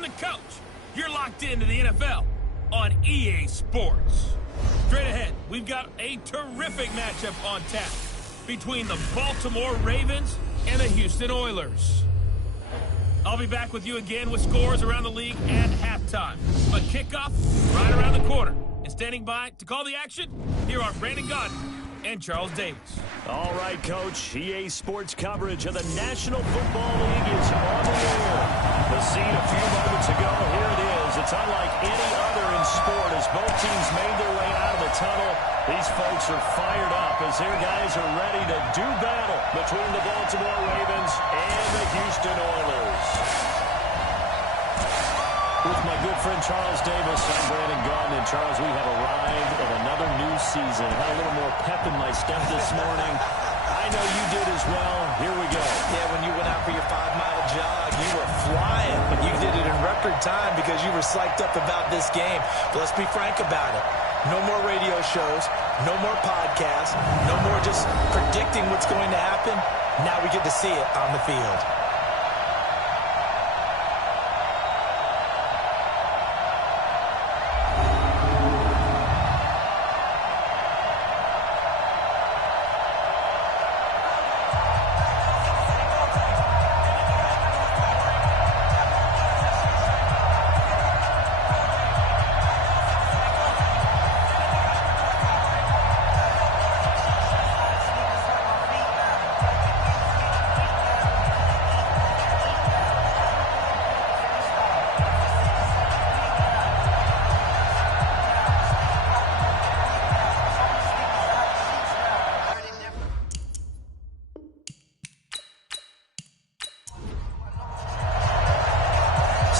I'm the coach. You're locked into the NFL on EA Sports. Straight ahead, we've got a terrific matchup on tap between the Baltimore Ravens and the Houston Oilers. I'll be back with you again with scores around the league at halftime. But kickoff right around the corner. And standing by to call the action, here are Brandon Gaudin and Charles Davis. All right, Coach. EA Sports coverage of the National Football League is on the air. The scene a few moments ago, here it is. It's unlike any other in sport as both teams made their way out of the tunnel. These folks are fired up as their guys are ready to do battle between the Baltimore Ravens and the Houston Oilers. With my good friend Charles Davis, I'm Brandon Gaudin. And Charles, we have arrived at another new season. Had a little more pep in my step this morning. I know you did as well. Here we go. Yeah, when you went out for your 5-mile jog, you were flying. But you did it in record time because you were psyched up about this game. But let's be frank about it. No more radio shows, no more podcasts, no more just predicting what's going to happen. Now we get to see it on the field.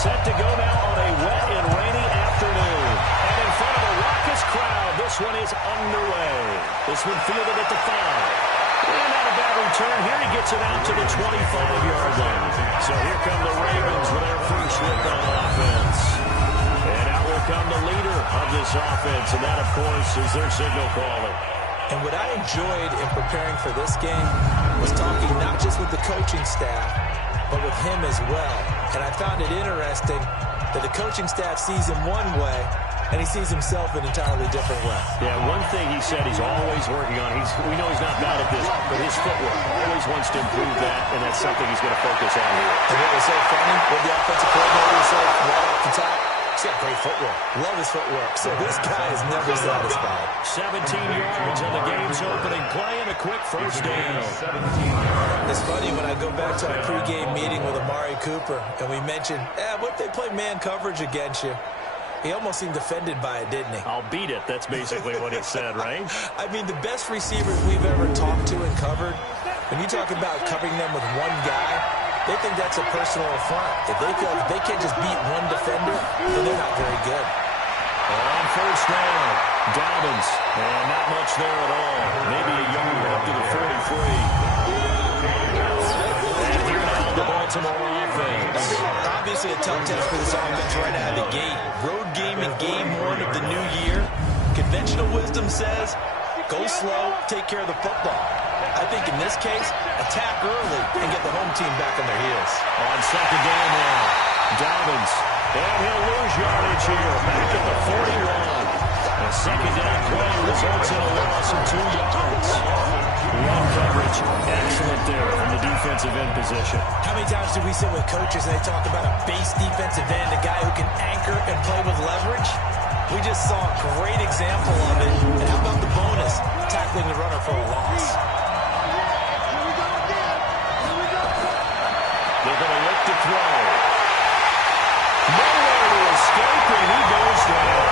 Set to go now on a wet and rainy afternoon. And in front of a raucous crowd, this one is underway. This one fielded at the 5. And not a bad return. Here he gets it out to the 25-yard line. So here come the Ravens with their first look on offense. And out will come the leader of this offense. And that, of course, is their signal caller. And what I enjoyed in preparing for this game was talking not just with the coaching staff, but with him as well. And I found it interesting that the coaching staff sees him one way, and he sees himself an entirely different way. Yeah, one thing he said he's always working on, we know he's not bad at this, but his footwork, always wants to improve that, and that's something he's going to focus on here. And what was so funny, what the offensive coordinator said right off the top, he's got great footwork. Love his footwork. So this guy is never satisfied. 17 yards on the game's opening play and a quick first down. It's funny when I go back to our pregame meeting with Amari Cooper and we mentioned, what if they play man coverage against you? He almost seemed offended by it, didn't he? I'll beat it. That's basically what he said, right? I mean, the best receivers we've ever talked to and covered, when you talk about covering them with one guy, they think that's a personal affront. If they feel like they can't just beat one defender, then they're not very good. On first down, Dobbins, and not much there at all. Maybe a yard up to the 43. And here now the Baltimore offense. Obviously a tough test for this offense right out of the gate. Road game in game 1 of the new year. Conventional wisdom says, go slow, take care of the football. I think in this case, attack early and get the home team back on their heels. On second down now, Dobbins. And he'll lose yardage here, back at the 41. A second down play results in a loss of 2 yards. Long coverage, excellent there from the defensive end position. How many times do we sit with coaches and they talk about a base defensive end, a guy who can anchor and play with leverage? We just saw a great example of it. And how about the bonus, tackling the runner for a loss? They're going to look to throw. Nowhere to escape, and he goes down.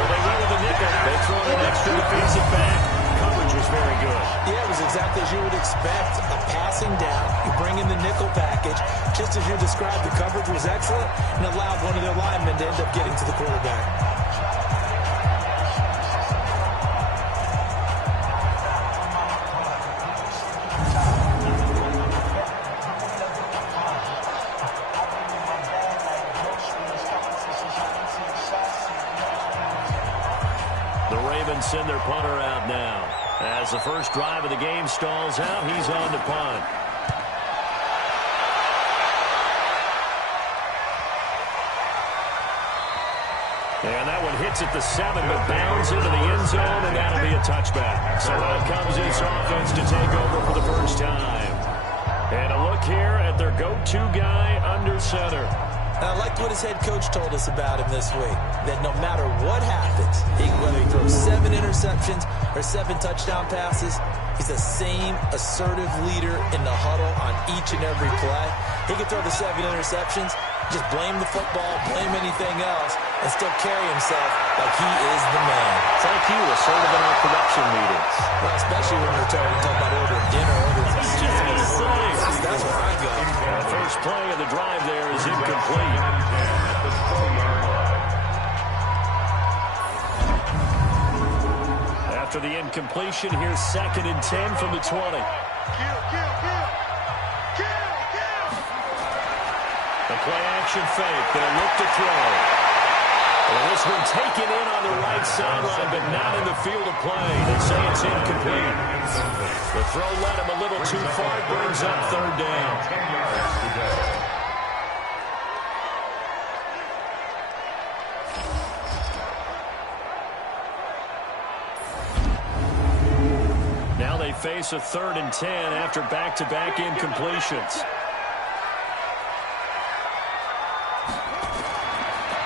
Well, they went with the nickel. They throw an extra defensive back. Coverage was very good. Yeah, it was exactly as you would expect. A passing down, you bring in the nickel package. Just as you described, the coverage was excellent and allowed one of their linemen to end up getting to the quarterback. Send their punter out now. As the first drive of the game stalls out, he's on to punt. And that one hits at the 7, but bounds into the end zone, and that'll be a touchback. So out comes this offense to take over for the first time. And a look here at their go-to guy under center. And I liked what his head coach told us about him this week, that no matter what happens, whether he throws 7 interceptions or 7 touchdown passes, he's the same assertive leader in the huddle on each and every play. He can throw the 7 interceptions, just blame the football, blame anything else, and still carry himself like he is the man. Thank you, assertive in our production meetings. Well, especially when we're talking about ordering dinner, Just going to say. That's where I go. The first play of the drive there is incomplete. After the incompletion, here's 2nd and 10 from the 20. The play-action fake, gonna look to throw. Well, this one taken in on the right sideline, but not in the field of play. They say it's incomplete. The throw led him a little too far, brings up 3rd down. Now they face a 3rd and 10 after back-to-back incompletions.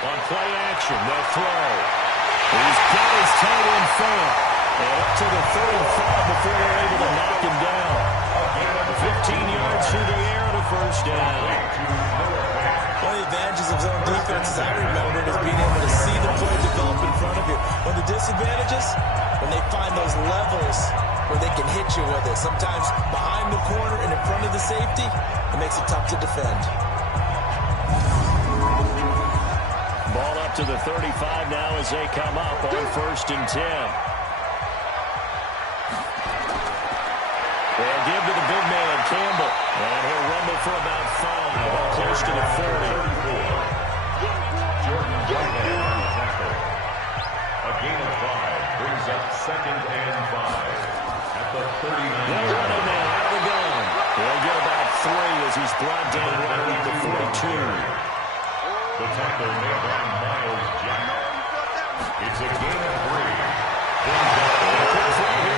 On play action, they'll throw. He's got his tight end found. And up to the 35 before they're able to knock him down. 15 yards through the air and a first down. One of the advantages of zone defense, as I remember, is being able to see the play develop in front of you. One of the disadvantages, when they find those levels where they can hit you with it. Sometimes behind the corner and in front of the safety, it makes it tough to defend. Ball up to the 35 now as they come up on 1st and 10. They'll give to the big man, Campbell. And he'll rumble for about 5, or close to the 40. A gain of 5 brings up 2nd and 5 at the 39. They'll run him now out of the gun. They'll get about 3 as he's brought down right at the 42. The tackle made by Miles Jack. It's a gain of 3.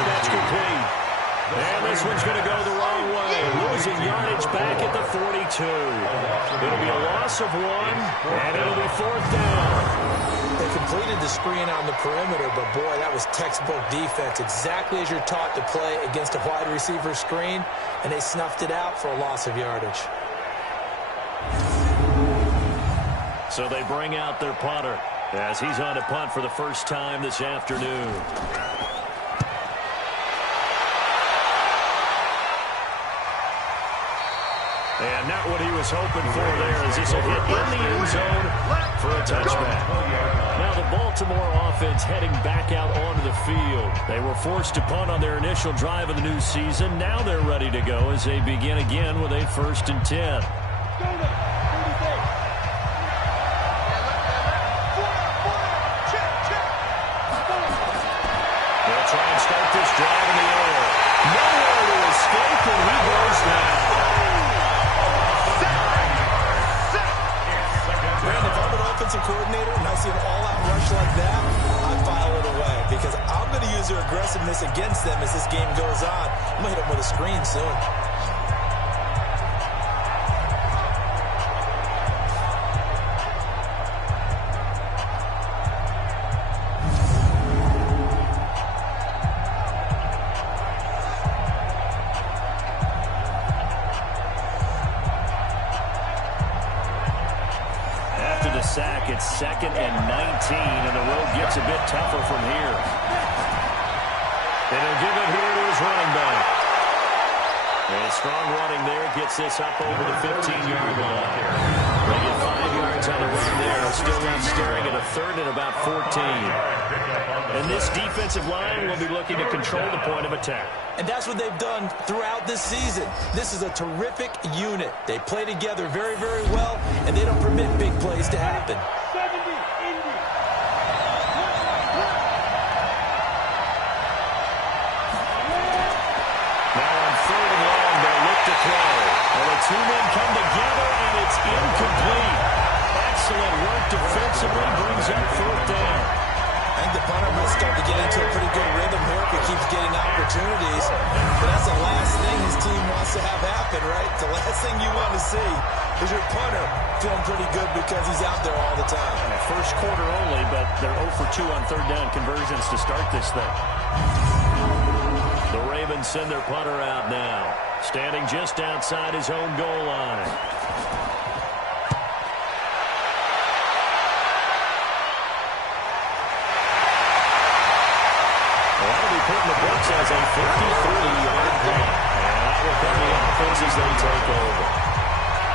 That's complete. And this one's going to go the wrong way. Losing yardage back at the 42. It'll be a loss of 1, and it'll be 4th down. They completed the screen on the perimeter, but boy, that was textbook defense. Exactly as you're taught to play against a wide receiver screen, and they snuffed it out for a loss of yardage. So they bring out their punter as he's on to punt for the first time this afternoon. And not what he was hoping for there as this will hit in the end zone for a touchback. Now the Baltimore offense heading back out onto the field. They were forced to punt on their initial drive of the new season. Now they're ready to go as they begin again with a 1st and 10. They'll try and start this drive in the air. Nowhere to escape, and he goes down. Brandon, if I'm an offensive coordinator and I see an all-out rush like that, I file it away because I'm going to use their aggressiveness against them as this game goes on. I'm going to hit them with a screen soon. Sack, it's 2nd and 19, and the road gets a bit tougher from here. And he'll give it here to his running back. And strong running there gets this up over the 15-yard line. They get 5 yards on the run there. Still not staring at a 3rd and about 14. And this defensive line will be looking to control the point of attack. And that's what they've done throughout this season. This is a terrific unit. They play together very, very well, and they don't permit big plays to happen. Now on 3rd and long, they'll look to throw. And the 2 men come together, and it's incomplete. That's Excellent work defensively brings up fourth down. I think the punter might start to get into a pretty good rhythm here if he keeps getting opportunities. But that's the last thing his team wants to have happen, right? The last thing you want to see is your punter feeling pretty good because he's out there all the time. First quarter only, but they're 0 for 2 on third down conversions to start this thing. The Ravens send their punter out now, standing just outside his own goal line. Putting the books as a 53-yard punt. And that will come the offense as they take over.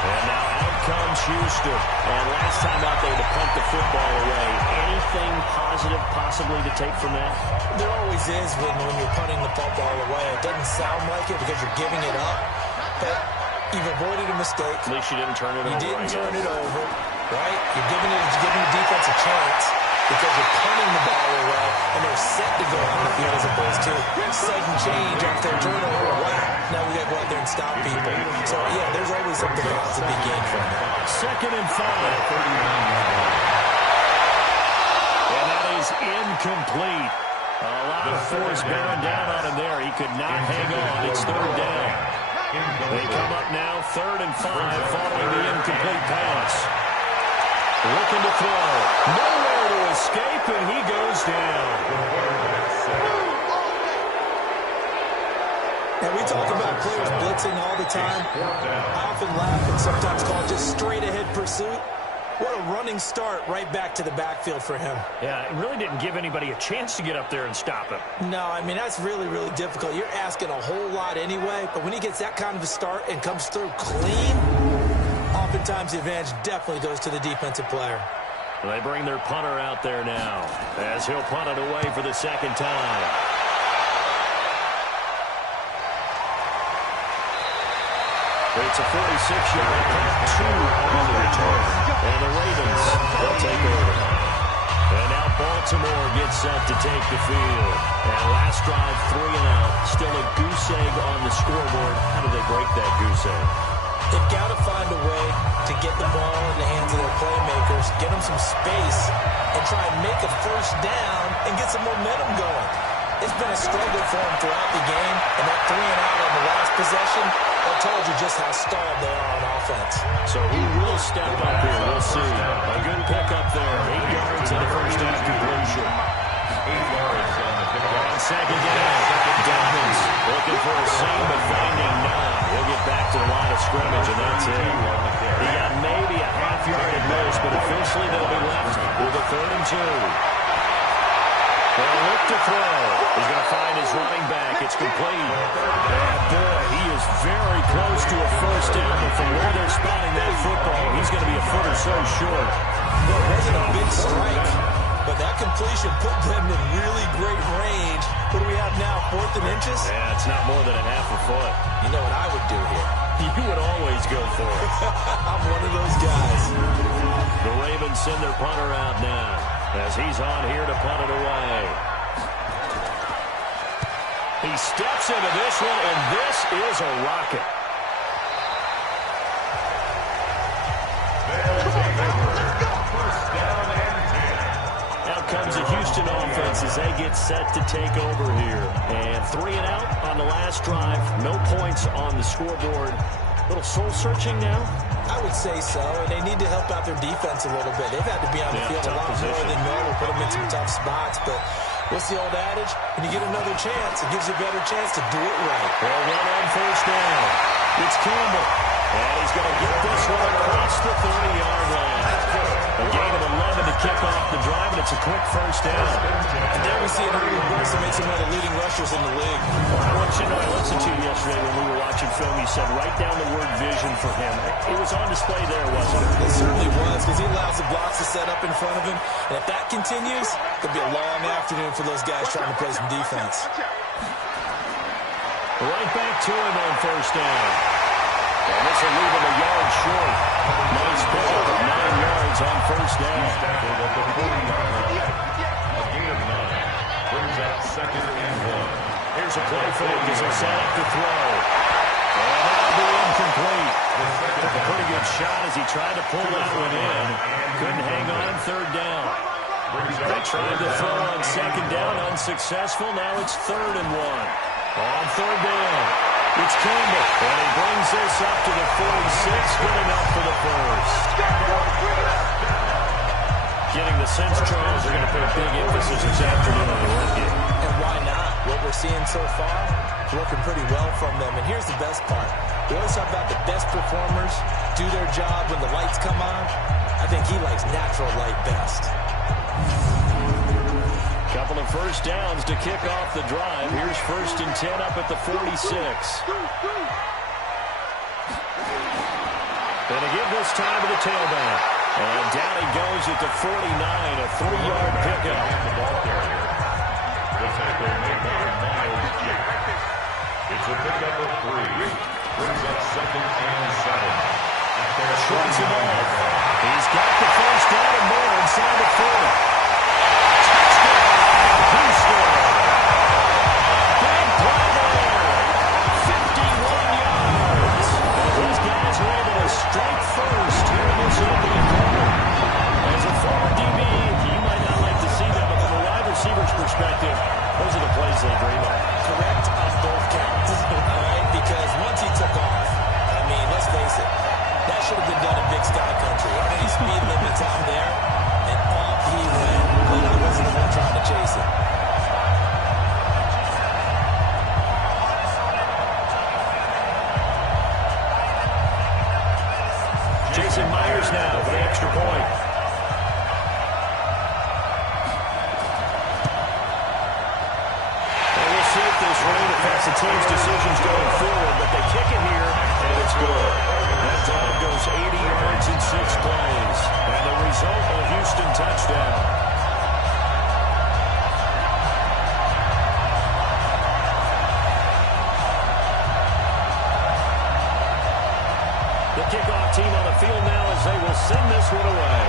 And now out comes Houston. And last time out there to punt the football away. Anything positive possibly to take from that? There always is when you're punting the football away. It doesn't sound like it because you're giving it up. But you've avoided a mistake. At least you didn't turn it over. You didn't turn it over, right? You're giving the defense a chance, because you're punting the ball away and they're set to go on the field as opposed to sudden change after a turnover. Wow, now we got to go out there and stop people. So, yeah, there's always something positive to be gained from that. 2nd and 5. And that is incomplete. A lot of force bearing down on him there. He could not hang on. It's third down. They come up now 3rd and 5 following the incomplete pass. Looking to throw. Nowhere to escape, and he goes down. And we talk about players blitzing all the time. I often laugh and sometimes call it just straight-ahead pursuit. What a running start right back to the backfield for him. Yeah, it really didn't give anybody a chance to get up there and stop him. No, I mean, that's really, really difficult. You're asking a whole lot anyway, but when he gets that kind of a start and comes through clean, oftentimes the advantage definitely goes to the defensive player. They bring their punter out there now as he'll punt it away for the second time. It's a 46-yard punt, 2 on the return. And the Ravens, they'll take over. And now Baltimore gets set to take the field. And last drive, 3 and out. Still a goose egg on the scoreboard. How do they break that goose egg? They've got to find a way to get the ball in the hands of their playmakers, get them some space, and try and make a first down and get some momentum going. It's been a struggle for them throughout the game, and that 3 and out on the last possession, that told you just how stalled they are on offense. So who will step up here? We'll see. A good pickup there. 8 yards on the first down completion. 8 yards on the pickup. On second down, Dobbins looking for a seam, but finding none. He'll get back to the line of scrimmage, and that's it. He got maybe a half-yard at most, but officially they'll be left with a 3rd and 2. They'll look to throw. He's going to find his running back. It's complete. And boy, he is very close to a first down, but from where they're spotting that football, he's going to be a foot or so short. Well, it wasn't a big strike, but that completion put them in really great range. What do we have now, 4th and inches? Yeah, it's not more than a half a foot. You know what I would do here? You would always go for it. I'm one of those guys. The Ravens send their punter out now as he's on here to punt it away. He steps into this one, and this is a rocket. First down and 10. Now comes the Houston offense as they get set to take over here. And 3 and out on the last drive. No points on the scoreboard. A little soul-searching now? I would say so, and they need to help out their defense a little bit. They've had to be on the field a lot more than normal, put them in some tough spots. But what's the old adage? When you get another chance, it gives you a better chance to do it right. They'll run on first down. It's Campbell. And he's going to get this one across the 30-yard line. A gain of 11 to kick off the drive, and it's a quick first down. And there we see an early burst that makes him one of the leading rushers in the league. Well, I want you to know, I listened to you yesterday when we were watching film. You said write down the word vision for him. It was on display there, wasn't it? It certainly was, because he allows the blocks to set up in front of him. And if that continues, it could be a long afternoon for those guys trying to play some defense. Right back to him on first down. And this will leave him a yard short. Nice pickup of 9 yards on first down. A gain of 9. Brings up 2nd and 1. Here's a play fake as they're set up to throw. And that'll be incomplete. Took a pretty good shot as he tried to pull that one in. Couldn't hang on third down. They tried to throw on second down, unsuccessful. Now it's 3rd and 1. On 3rd down, it's Campbell. And he brings this up to the 46, good enough for the first. Getting the sense Charles are going to put a big emphasis this afternoon on the run game. And why not? What we're seeing so far, working pretty well from them. And here's the best part. We always talk about the best performers do their job when the lights come on. I think he likes natural light best. Couple of first downs to kick off the drive. Here's 1st and 10 up at the 46. And again this time to the tailback. And down he goes at the 49, a 3-yard pickup. The ball carrier. The tackle made by Miles Jack. It's a pickup of 3. Brings up 2nd and 7. Shrugs him off. He's got the first down and more inside the 40. Houston. Big play there. 51 yards. These guys were able to strike first here in this opening quarter. As a former DB, you might not like to see that, but from a wide receiver's perspective, those are the plays they dream of. Correct on both counts. All right? Because once he took off, I mean, let's face it, that should have been done in Big Sky Country. Aren't any speed limits out there? And off he went. Clearly wasn't the one trying to chase it. Jason Myers now for the extra point. And we'll see if this rain affects the team's decisions going forward, but they kick it here, and it's good. That drive goes 80 yards in 6 plays. And the result, a Houston touchdown. The kickoff team on the field now as they will send this one away.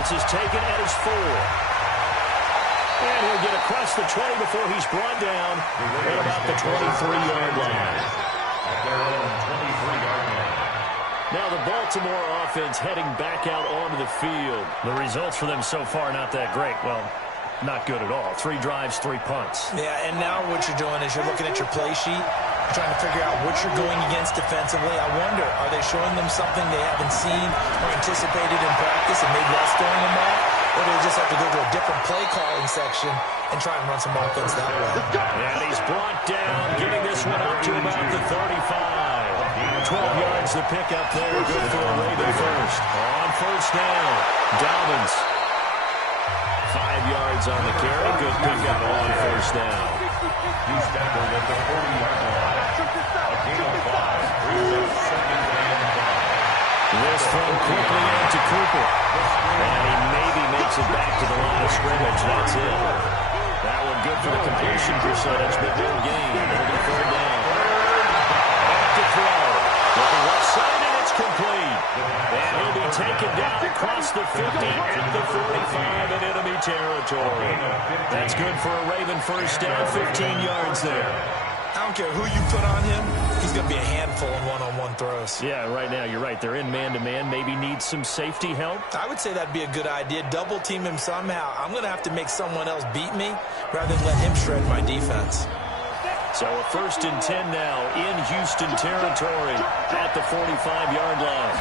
This is taken at his 4. And he'll get across the 20 before he's brought down at about the 23-yard line. At their own 23-yard line. Now the Baltimore offense heading back out onto the field. The results for them so far not that great. Well, not good at all. 3 drives, 3 punts. Yeah, and now what you're doing is you're looking at your play sheet, trying to figure out what you're going against defensively. I wonder, are they showing them something they haven't seen or anticipated in practice and maybe that's throwing them off? Or do they just have to go to a different play calling section and try and run some offense that way? And he's brought down, getting this one up to about the 35. 12 yards to pick up there. Good for a Raven first. On first down, Dobbins. 5 yards on the carry. Good pickup on first down. He's tackled at the 40-yard line. A gain of 5. Brings up 2nd and 5. This thrown quickly out to Cooper. And he maybe makes it back to the line of scrimmage. That's it. That one good for the completion percentage, but no gain. It'll be 3rd down. Back to throw. Looking left side, and it's complete. And he'll be taken down across the 50 at the 45 in enemy territory. That's good for a Raven first down, 15 yards there. I don't care who you put on him, he's going to be a handful in one-on-one throws. Yeah, right now, you're right. They're in man-to-man. Maybe need some safety help. I would say that'd be a good idea. Double team him somehow. I'm going to have to make someone else beat me rather than let him shred my defense. So a 1st and 10 now in Houston territory at the 45-yard line.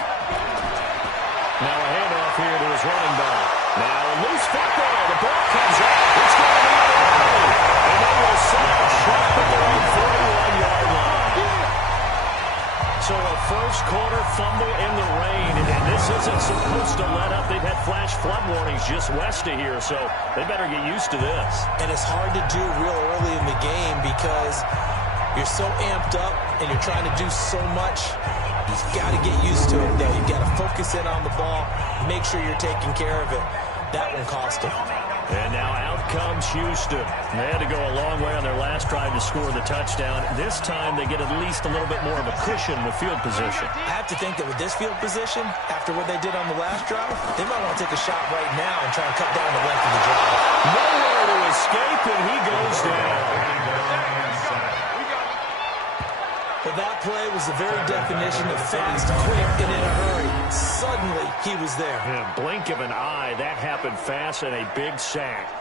Now a handoff here to his running back. Now a loose football. The ball comes out. It's going to be the other way. And they will set a shot at their own 41-yard line. So a first quarter fumble in the rain. And this isn't supposed to let up. They've had flash flood warnings just west of here, so they better get used to this. And it's hard to do real early in the game because you're so amped up and you're trying to do so much. You've got to get used to it, though. You've got to focus in on the ball, make sure you're taking care of it. That one cost them. And now out comes Houston. They had to go a long way on their last drive to score the touchdown. This time they get at least a little bit more of a cushion with field position. I have to think that with this field position, after what they did on the last drive, they might want to take a shot right now and try and cut down the length of the drive. Nowhere to escape, and he goes down. Well, that play was the very definition of fast, quick, and in a hurry. Suddenly, he was there. In a blink of an eye, that happened fast and a big sack.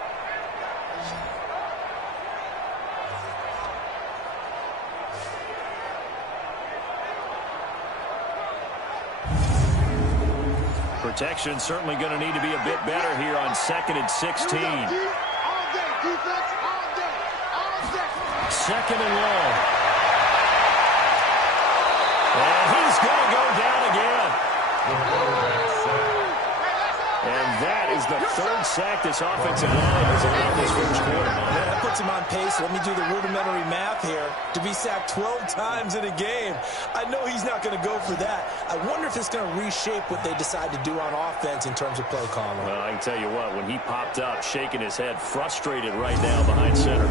Protection certainly going to need to be a bit better here on 2nd and 16. Second and long. And he's going to go down again. And that is the third sack this offensive line has allowed this first quarter. Man, that puts him on pace. Let me do the rudimentary math here. To be sacked 12 times in a game. I know he's not going to go for that. I wonder if it's going to reshape what they decide to do on offense in terms of play calling. Well, I can tell you what, when he popped up, shaking his head, frustrated right now behind center.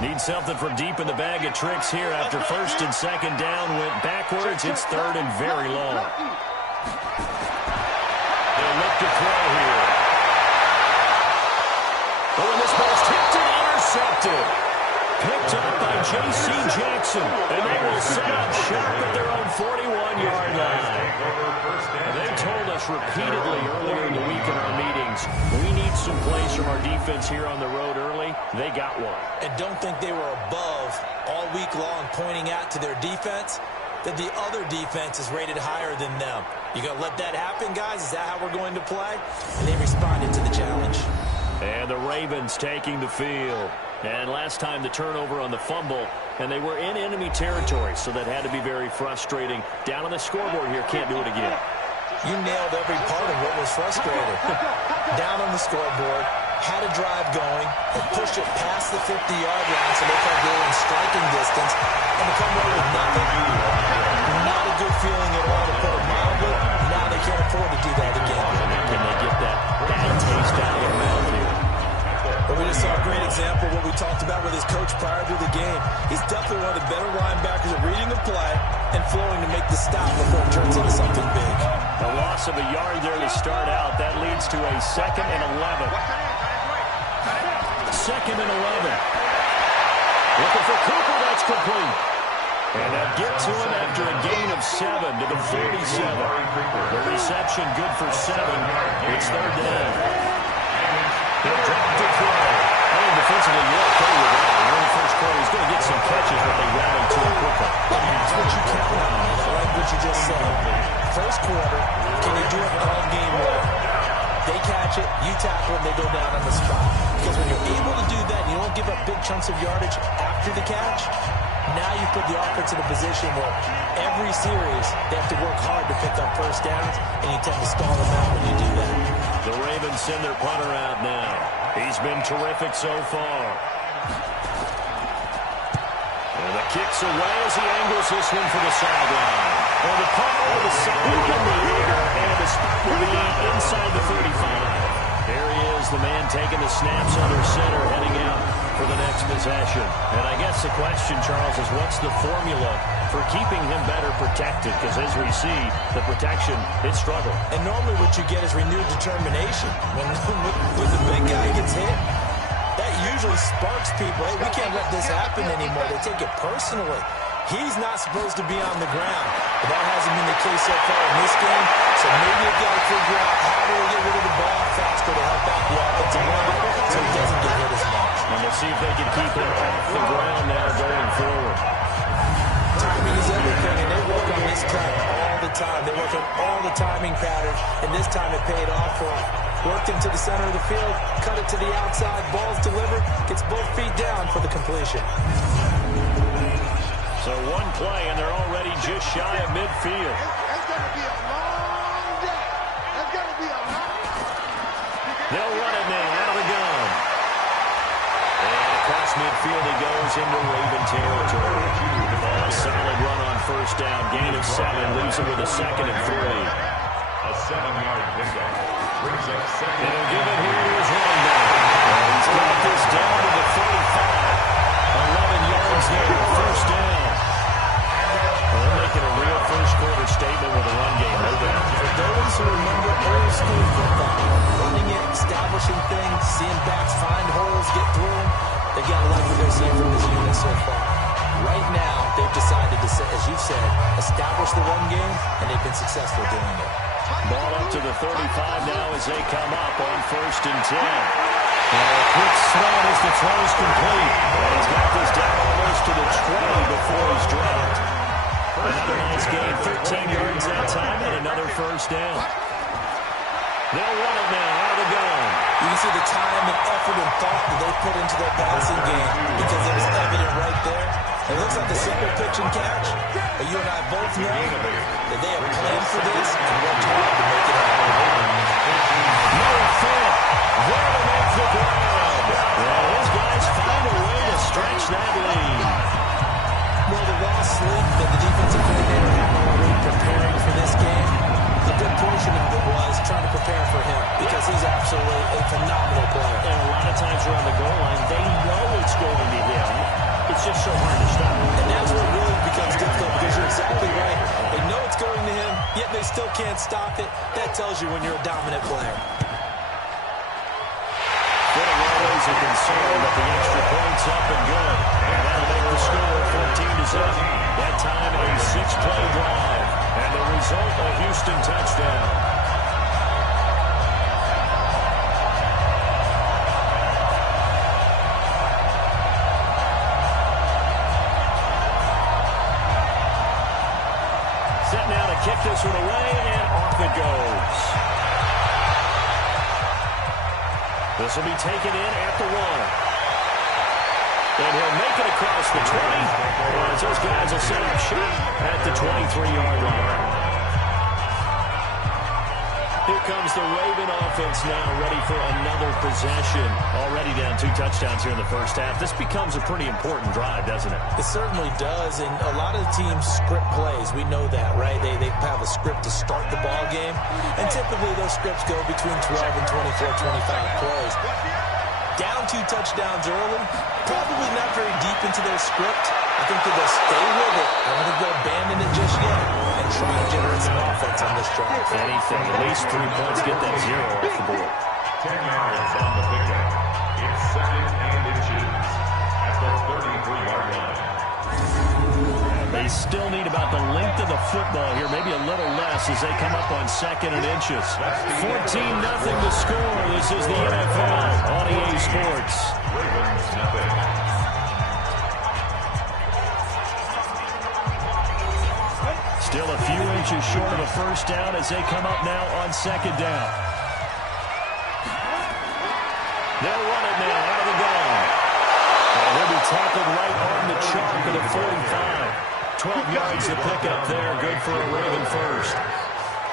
Needs something from deep in the bag of tricks here after 1st and 2nd down. Went backwards. It's 3rd and very long. They'll look to throw here. Oh, and this ball's tipped and intercepted. Picked up by J.C. Jackson. And they will set up shop at their own 41-yard line. They told us repeatedly earlier in the week in our meetings, we need some plays from our defense here on the road early. They got one. And don't think they were above all week long pointing out to their defense that the other defense is rated higher than them. You going to let that happen, guys? Is that how we're going to play? And they responded to the challenge. And the Ravens taking the field. And last time the turnover on the fumble, and they were in enemy territory, so that had to be very frustrating. Down on the scoreboard here, can't do it again. You nailed every part of what was frustrating. Down on the scoreboard, had a drive going, and pushed it past the 50-yard line so they felt they were in striking distance, and to come away with nothing. Not a good feeling at all, to put it mildly. Now they can't afford to do that again. Can they get that bad taste out of their mouth here? But we just saw a great example of what we talked about with his coach prior to the game. He's definitely one of the better linebackers at reading the play and flowing to make the stop before it turns into something big. A loss of a yard there to start out. That leads to a 2nd and 11. 2nd and 11. Looking for Cooper. That's complete. And that gets to him after a gain of 7 to the 47. The reception good for 7. It's 3rd down. He'll drop to throw. I think defensively, you're okay with that. In the first quarter, he's going to get some catches, but they rally to him quickly. That's what you count on. I like what you just said. First quarter, can you do it all game long? They catch it, you tackle, and they go down on the spot. Because when you're able to do that, you don't give up big chunks of yardage after the catch. Now you put the offense in a position where every series they have to work hard to pick up first downs, and you tend to stall them out when you do that. The Ravens send their punter out now. He's been terrific so far. And the kick's away as he angles this one for the sideline. And the punt over the side in the air, and the spot will be inside the 35. There he is, the man taking the snaps under center, heading out for the next possession. And I guess the question, Charles, is what's the formula for keeping him better protected? Because as we see, the protection, it struggled. And normally what you get is renewed determination. When the big guy gets hit, that usually sparks people. Hey, we can't let this happen anymore. They take it personally. He's not supposed to be on the ground. But that hasn't been the case so far in this game. So maybe you've got to figure out how do we get rid of the ball faster to help out the offensive line so he doesn't get hit as much. And we'll see if they can keep him off the ground now going forward. Timing is everything, and they work on this cut all the time. They work on all the timing patterns, and this time it paid off for him. Worked him to the center of the field, cut it to the outside, ball's delivered, gets both feet down for the completion. So one play, and they're already just shy of midfield. It's going to be a long day. It's going to be a long day. They'll run it now out of the gun. And across midfield he goes into Raven territory. A solid run on first down. Gain of 7. Leaves him with a 2nd and 3. A 7-yard pickup. Brings up 2nd. They'll give it here to his running back. And he's got this down to the 35. 11 yards there. First down. They're making a real first-quarter statement with a run game. No doubt. For those who remember old school football, running it, establishing things, seeing backs find holes, get through them, they got to like what they're seeing from this unit so far. Right now, they've decided to, as you establish the run game, and they've been successful doing it. Ball up to the 35 now as they come up on 1st and 10. A quick slant as the throw's complete. And he's got this down almost to the 20 before he's dropped. Another nice game, 13 yards that time, and another first down. They'll run it now out of the gun. You can see the time and effort and thought that they put into their passing game because it was evident right there. It looks like a simple pitch and catch, but you and I both know that they have planned for this and worked hard to make it happen. No fit. There to make the grab. And his guys find a way to stretch that lead. Well, the raw sleep that the defensive coordinator had all week preparing for this game, a good portion of it was trying to prepare for him because he's absolutely a phenomenal player. And a lot of times around the goal line, they know it's going to him. It's just so hard to stop. And that's where it really becomes difficult because you're exactly right. They know it's going to him, yet they still can't stop it. That tells you when you're a dominant player. Getting always a concern, but the extra point's up and good. And that'll make the score 14-7. That time a 6-play drive. And the result, a Houston touchdown. Set now to kick this one away, and off it goes. This will be taken in at the 1. And he'll make it across the 20. As those guys will set up shop at the 23-yard line. Here comes the Raven offense now, ready for another possession. Already down 2 touchdowns here in the first half. This becomes a pretty important drive, doesn't it? It certainly does, and a lot of the teams script plays. We know that, right? They have a script to start the ball game, and typically those scripts go between 12 and 24, 25 plays. Down 2 touchdowns early, probably not very deep into their script. I think that they'll stay with it. I don't think they'll abandon it just yet and try to generate some offense on this drive. Anything, at least 3 points, get that 0 off the board. 10 yards on the pickup. It's 2nd and inches at the 33-yard line. They still need about the length of the football here, maybe a little less as they come up on 2nd and inches. 14-0 to score. This is the NFL on EA Sports. Ravens nothing. Still a few inches short of a first down as they come up now on 2nd down. They'll run it now out of the gun. And he'll be tackled right on the chalk at the 45. 12 yards to pick up there. Good for a Raven first. I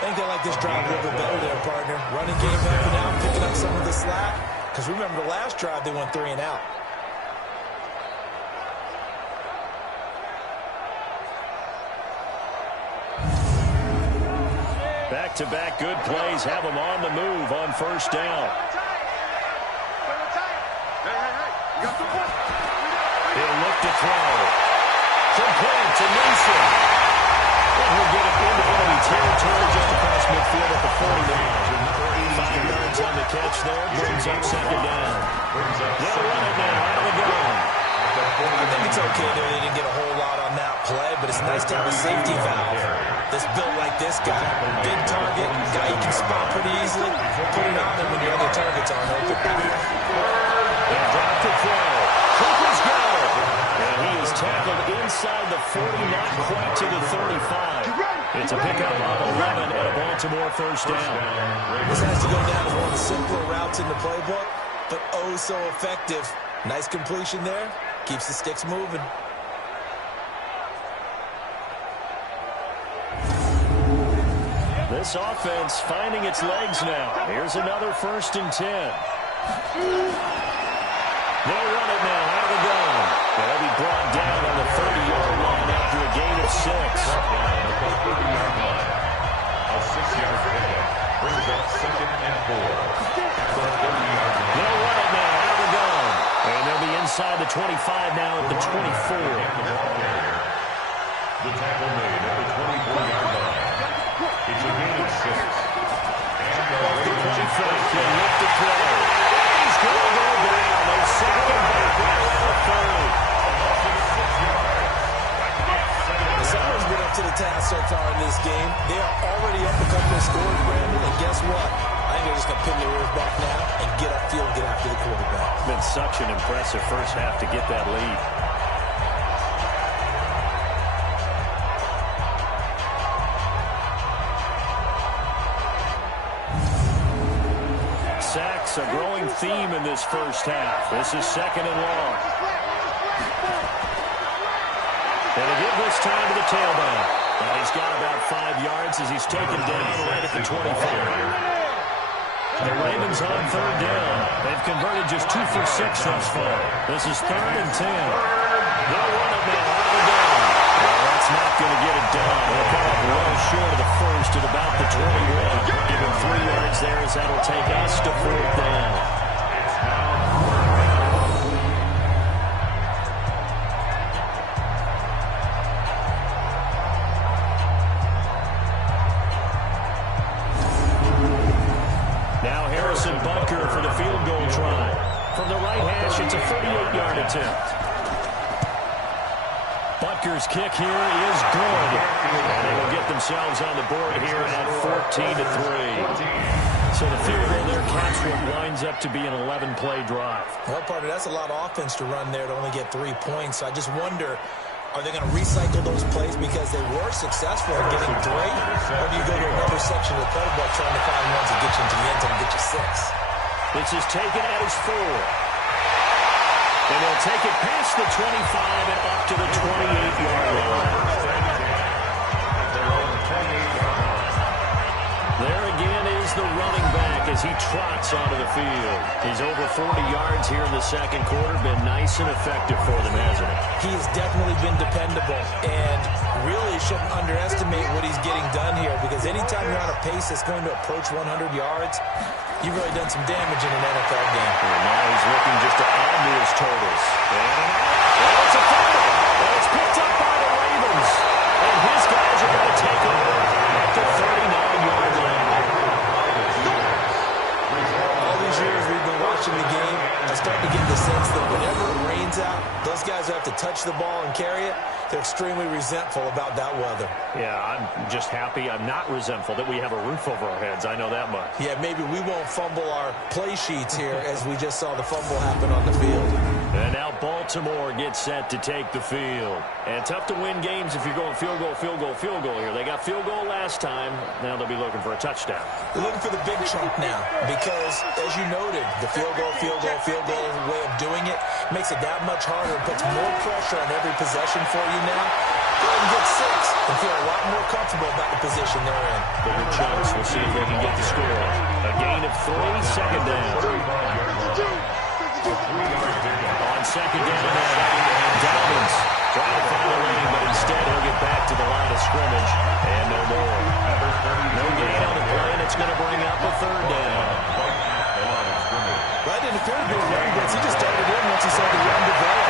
think they like this drive a little bit better there, partner. Running game helping out, picking up some of the slack. Because remember, the last drive, they went 3 and out. Back-to-back good plays have them on the move on first down. He'll look to throw. Complete to Newsom. And he'll get it into enemy territory just across midfield at the 49. 5 yards on the catch there. Brings up 2nd down. They'll run it now out of the gun. I think it's okay that they didn't get a whole lot on that play, but it's nice to have a safety valve. This built like this guy, big target, guy you can spot pretty easily. Put it on him when your other targets aren't open. They drop to throw. Cooper's got it. And he is tackled inside the 40, not quite to the 35. It's a pickup of 11 and a Baltimore first down. This has to go down as one of the simpler routes in the playbook, but oh so effective. Nice completion there. Keeps the sticks moving. This offense finding its legs now. Here's another 1st and 10. They'll run it now out of the gun. They'll be brought down on the 30-yard line after a gain of 6. A 6-yard pickup brings up 2nd and 4. They'll run it now out of the gun. And they'll be inside the 25 now at the 24. The tackle made at the 24-yard line. It's a gain of 6. And the Ravens can lift the throw. He's going to go down. They sack him back right around the 30. Someone's been up to the task. so far in this game. They are already up a couple of scores, Brandon, and guess what? I think they're just going to pin their ears back now and get upfield and get after the quarterback. It's been such an impressive first half to get that lead. Sacks, a growing theme in this first half. This is 2nd and long. And a give this time to the tailback. And he's got about 5 yards as he's taken down right at the 25. The Ravens on 3rd down. They've converted just 2 for 6 thus far. This is 3rd and 10. They'll run it now. Out of the down. Well, that's not going to get it done. They'll come up well short of the first at about the 21. Give him 3 yards there as that'll take us to 4th down. For the field goal try. From the right hash, it's a 38-yard attempt. Butker's kick here is good. And they will get themselves on the board here at 14-3. So the field goal there counts what winds up to be an 11-play drive. Well, partner, that's a lot of offense to run there to only get 3 points. I just wonder, are they going to recycle those plays because they were successful in getting 3? Or do you go to another section of the playbook trying to find ones that get you into the end zone and get you 6? This is taken at his 4. And they'll take it past the 25 and up to the 28-yard line. There again is the running back as he trots onto the field. He's over 40 yards here in the second quarter. Been nice and effective for them, hasn't he? He has definitely been dependable and really shouldn't underestimate what he's getting done here because anytime you're on a pace that's going to approach 100 yards, you've really done some damage in an NFL game. And now he's looking just to add to his totals. And it's a fumble. And it's picked up by the Ravens. And his guys are going to take over at the 39-yard line. All these years we've been watching the game, I start to get the sense that whenever it rains out, those guys who have to touch the ball and carry it, they're extremely resentful about that weather. Yeah, I'm just happy. I'm not resentful that we have a roof over our heads. I know that much. Yeah, maybe we won't fumble our play sheets here as we just saw the fumble happen on the field. And now Baltimore gets set to take the field. And tough to win games if you're going field goal, field goal, field goal here. They got field goal last time. Now they'll be looking for a touchdown. They're looking for the big chunk now because, as you noted, the field goal way of doing it makes it that much harder and puts more pressure on every possession for you now. Go ahead and get 6 and feel a lot more comfortable about the position they're in. Bigger chunks. We'll see if they can get the score. A gain of 3, second down. On second down and Dobbins trying to find a lane, but instead he'll get back to the line of scrimmage and no more. No gain on the play, and it's going to bring up a 3rd down. Right, didn't appear to be a run blitz. He just started in once he saw the run develop.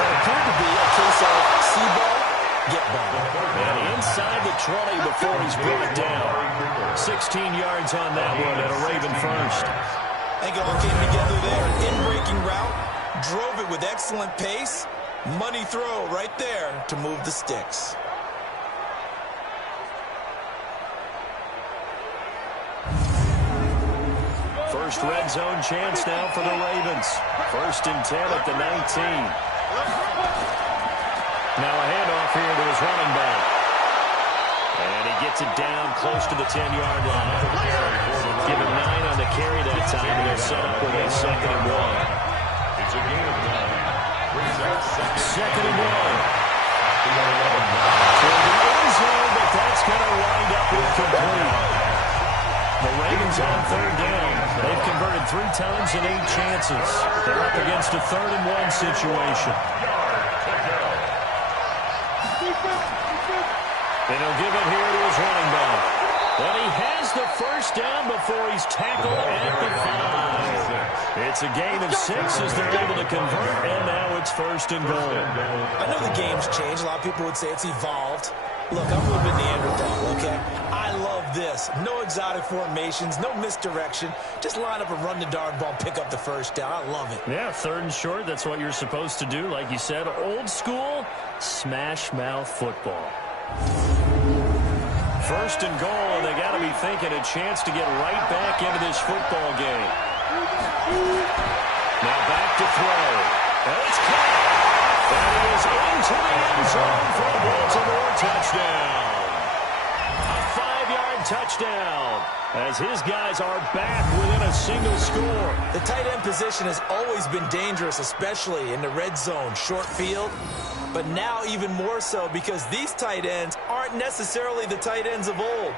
That appeared to be a case of see ball, get ball. And inside the 20 before he's brought down. 16 yards on that one at a Raven first. I think it all came together there. An in-breaking route, drove it with excellent pace. Money throw right there to move the sticks. First red zone chance now for the Ravens. 1st and 10 at the 19. Now a handoff here to his running back. And he gets it down close to the 10-yard line. Give him 9 on the carry that time, and they'll set up with a 2nd and 1. It's a gain of 9. 2nd and 1. To the end zone, but that's going to wind up incomplete. The Ravens on 3rd down. They've converted 3 times in 8 chances. They're up against a 3rd and 1 situation. And he'll give it here to his running back. But he has the first down before he's tackled at the 5. It's a gain of 6 as they're able to convert, and now it's 1st and goal. I know the game's changed. A lot of people would say it's evolved. Look, I'm a little bit Neanderthal, okay? I love this. No exotic formations, no misdirection. Just line up and run the darn ball, pick up the first down. I love it. Yeah, 3rd and short, that's what you're supposed to do. Like you said, old school, smash mouth football. First and goal, and they got to be thinking a chance to get right back into this football game. Now back to throw. And it's caught. And he is into the end zone for a Baltimore touchdown. A 5-yard touchdown as his guys are back within a single score. The tight end position has always been dangerous, especially in the red zone, short field. But now even more so because these tight ends aren't necessarily the tight ends of old.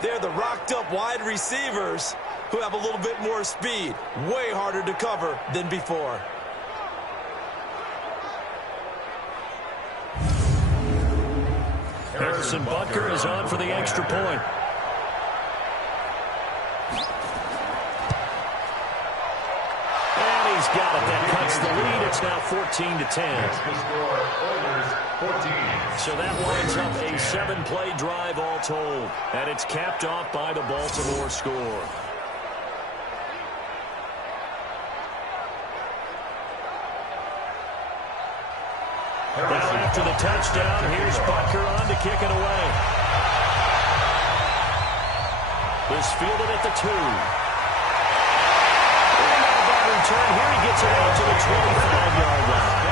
They're the rocked-up wide receivers who have a little bit more speed. Way harder to cover than before. Harrison Butker is on for the extra point. And he's got it. That cuts the lead. It's now 14-10. So that winds up a 7-play drive all told. And it's capped off by the Baltimore score. Now after the touchdown, here's Butker on to kick it away. Is fielded at the 2. And now that return, here he gets it out to the 25-yard line.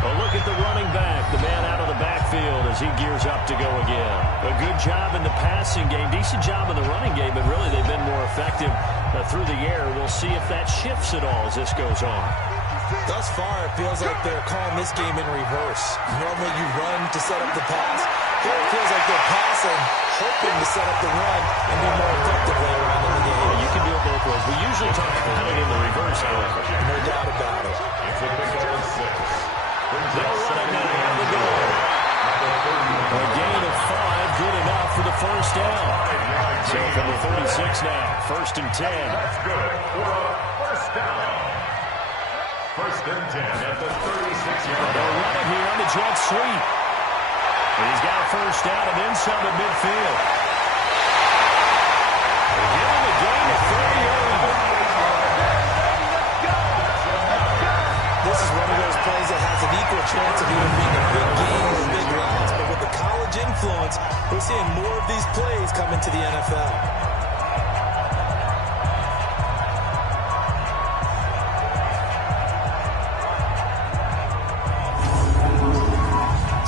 A look at the running back, the man out of the backfield as he gears up to go again. A good job in the passing game, decent job in the running game, but really they've been more effective through the air. We'll see if that shifts at all as this goes on. Thus far, it feels like they're calling this game in reverse. Normally you run to set up the pass. Here it feels like they're passing, hoping to set up the run and be more effective later on in the game. Yeah, you can do it both ways. We usually talk about it in the reverse, however. No doubt about it. They'll run it now on the goal. A gain of 5, good enough for the first down. So from the 36 now, 1st and 10. That's good for a first down. 1st and 10 at the 36-yard They'll run it here on the jet sweep. And he's got a first down and then some at midfield. They're giving a gain of 38. This is one of those plays that has an equal chance of either being a big gain or a big loss. But with the college influence, we're seeing more of these plays come into the NFL.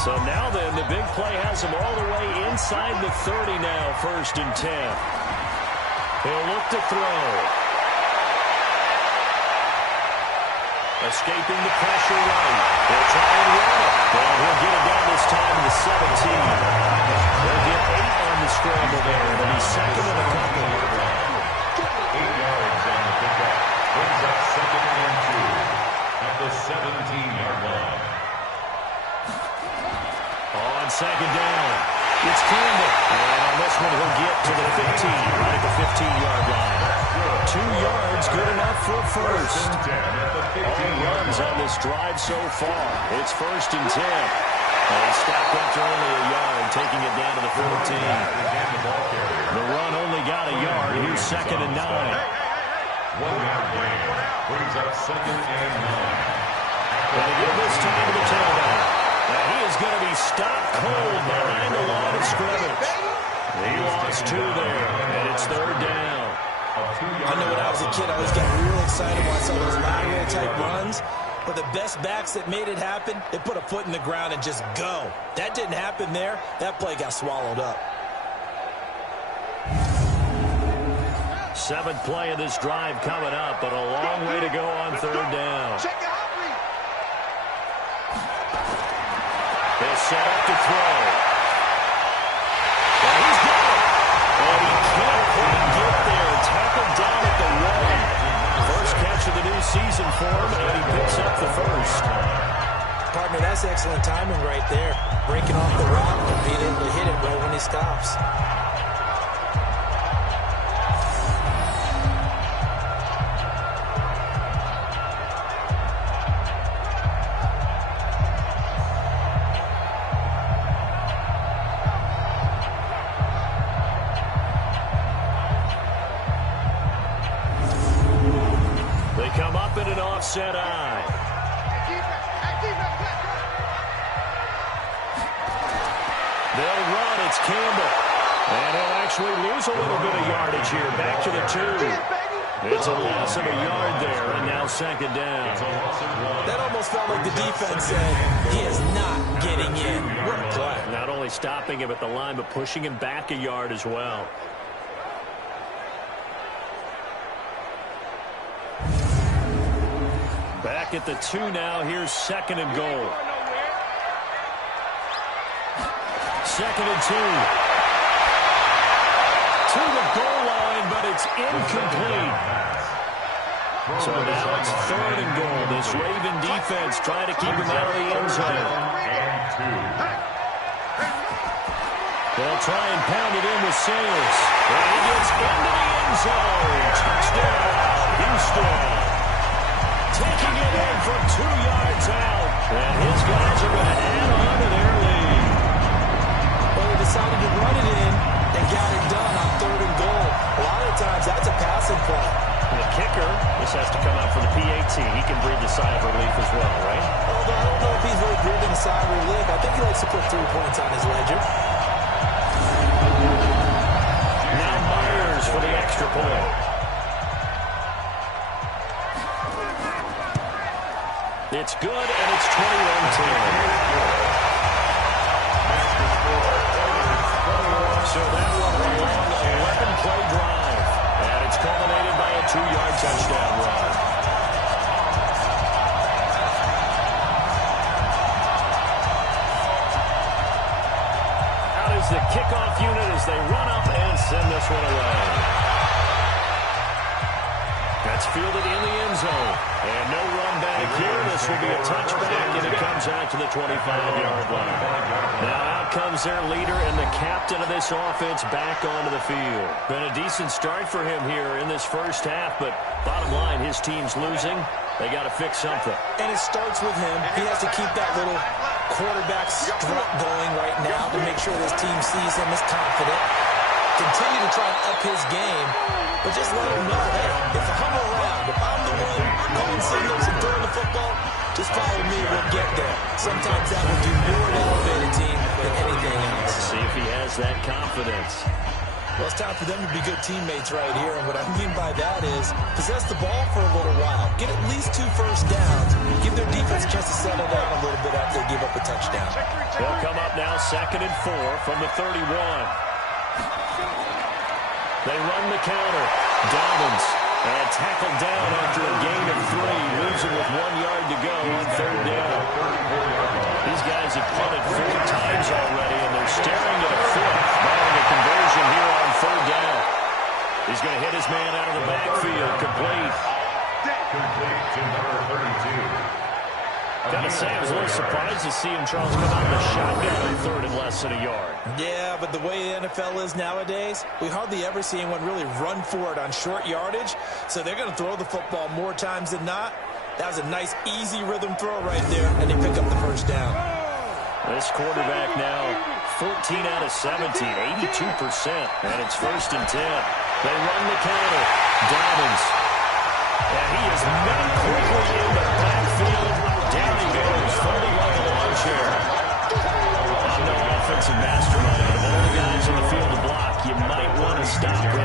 So now then, the big play has him all the way inside the 30 now, 1st and 10. He'll look to throw. Escaping the pressure right. They'll try and run it. Well, he'll get it down this time to the 17. They'll get 8 on the scramble there. It'll be second and a couple. 8 yards on the pickup. Brings up 2nd and 2 at the 17-yard line. On 2nd down, it's Campbell. And on this one, he'll get to the 15, right at the 15-yard line. 2 yards, good enough for a first. All runs on this drive so far. It's 1st and 10. And he stopped after only a yard, taking it down to the 14. The run only got a yard. Here's 2nd and 9. 1-yard gain. Brings up 2nd and 9. And again this time to the tailback. And he is going to be stopped cold behind the line of scrimmage. He lost 2 there, and it's 3rd down. I know when I was a kid, I always got real excited when I saw those lateral type runs. But the best backs that made it happen, they put a foot in the ground and just go. That didn't happen there. That play got swallowed up. 7th play of this drive coming up, but a long way to go on 3rd down. They'll set up to throw. And he's got it. And he can't quite get there. Tackled down at the 1. First catch of the new season for him, and he picks up the first. Partner, that's excellent timing right there. Breaking off the rock and being able to hit it right when he stops. Set eye. They'll run. It's Campbell. And he'll actually lose a little bit of yardage here. Back to the 2. It's a loss of a yard there, and now second down. That almost felt like the defense said, he is not getting in. What a play. Not only stopping him at the line, but pushing him back a yard as well. Back at the 2 now. Here's second and goal. Second and 2. To the goal line, but it's incomplete. So now it's third and goal. This Raven defense trying to keep him out of the end zone. They'll try and pound it in with Sayers. And he gets into the end zone. Touchdown, Houston. Taking it in from 2 yards out. And his guys are going to add on to their lead. Well, they decided to run it in and got it done on third and goal. A lot of times, that's a passing play. And the kicker, this has to come out for the PAT. He can breathe a sigh of relief as well, right? Although I don't know if he's really breathing a sigh of relief. I think he likes to put 3 points on his ledger. Now Myers for the extra point. It's good, and it's 21-10. So that one a long 11-play drive. And it's culminated by a 2-yard touchdown run. Out is the kickoff unit as they run up and send this one away. That's fielded in the end zone. And no run back here. This will be a touchback, and it comes out to the 25-yard line. Now out comes their leader and the captain of this offense back onto the field. Been a decent start for him here in this first half, but bottom line, his team's losing. They got to fix something. And it starts with him. He has to keep that little quarterback strut going right now to make sure his team sees him as confident. Continue to try and up his game, but just let him know, hey, if I'm around, if I'm the one calling signals and throwing the football, just follow me, we'll get there. Sometimes that will do more to elevate a team than anything else. See if he has that confidence. Well, it's time for them to be good teammates right here, and what I mean by that is possess the ball for a little while, get at least 2 first downs, give their defense a chance to settle down a little bit after they give up a touchdown. They'll come up now 2nd and 4 from the 31. They run the counter. Dobbins and tackled down after a gain of 3, losing with 1 yard to go on 3rd down. These guys have punted 4 times already, and they're staring at a 5th, barring a conversion here on 3rd down. He's going to hit his man out of the backfield. Complete. Complete to number 32. Gotta say, I was a little surprised to see him, Charles, come out of the shotgun on 3rd and less than a yard. Yeah, but the way the NFL is nowadays, we hardly ever see anyone really run for it on short yardage, so they're going to throw the football more times than not. That was a nice, easy rhythm throw right there, and they pick up the first down. This quarterback now 14 out of 17, 82%, and it's 1st and 10. They run the counter. Dobbins. And he is met quickly in the backfield. Down he goes, folding like a lawn chair. I'm no offensive mastermind. Of all the guys on the field to block, you might want to stop him.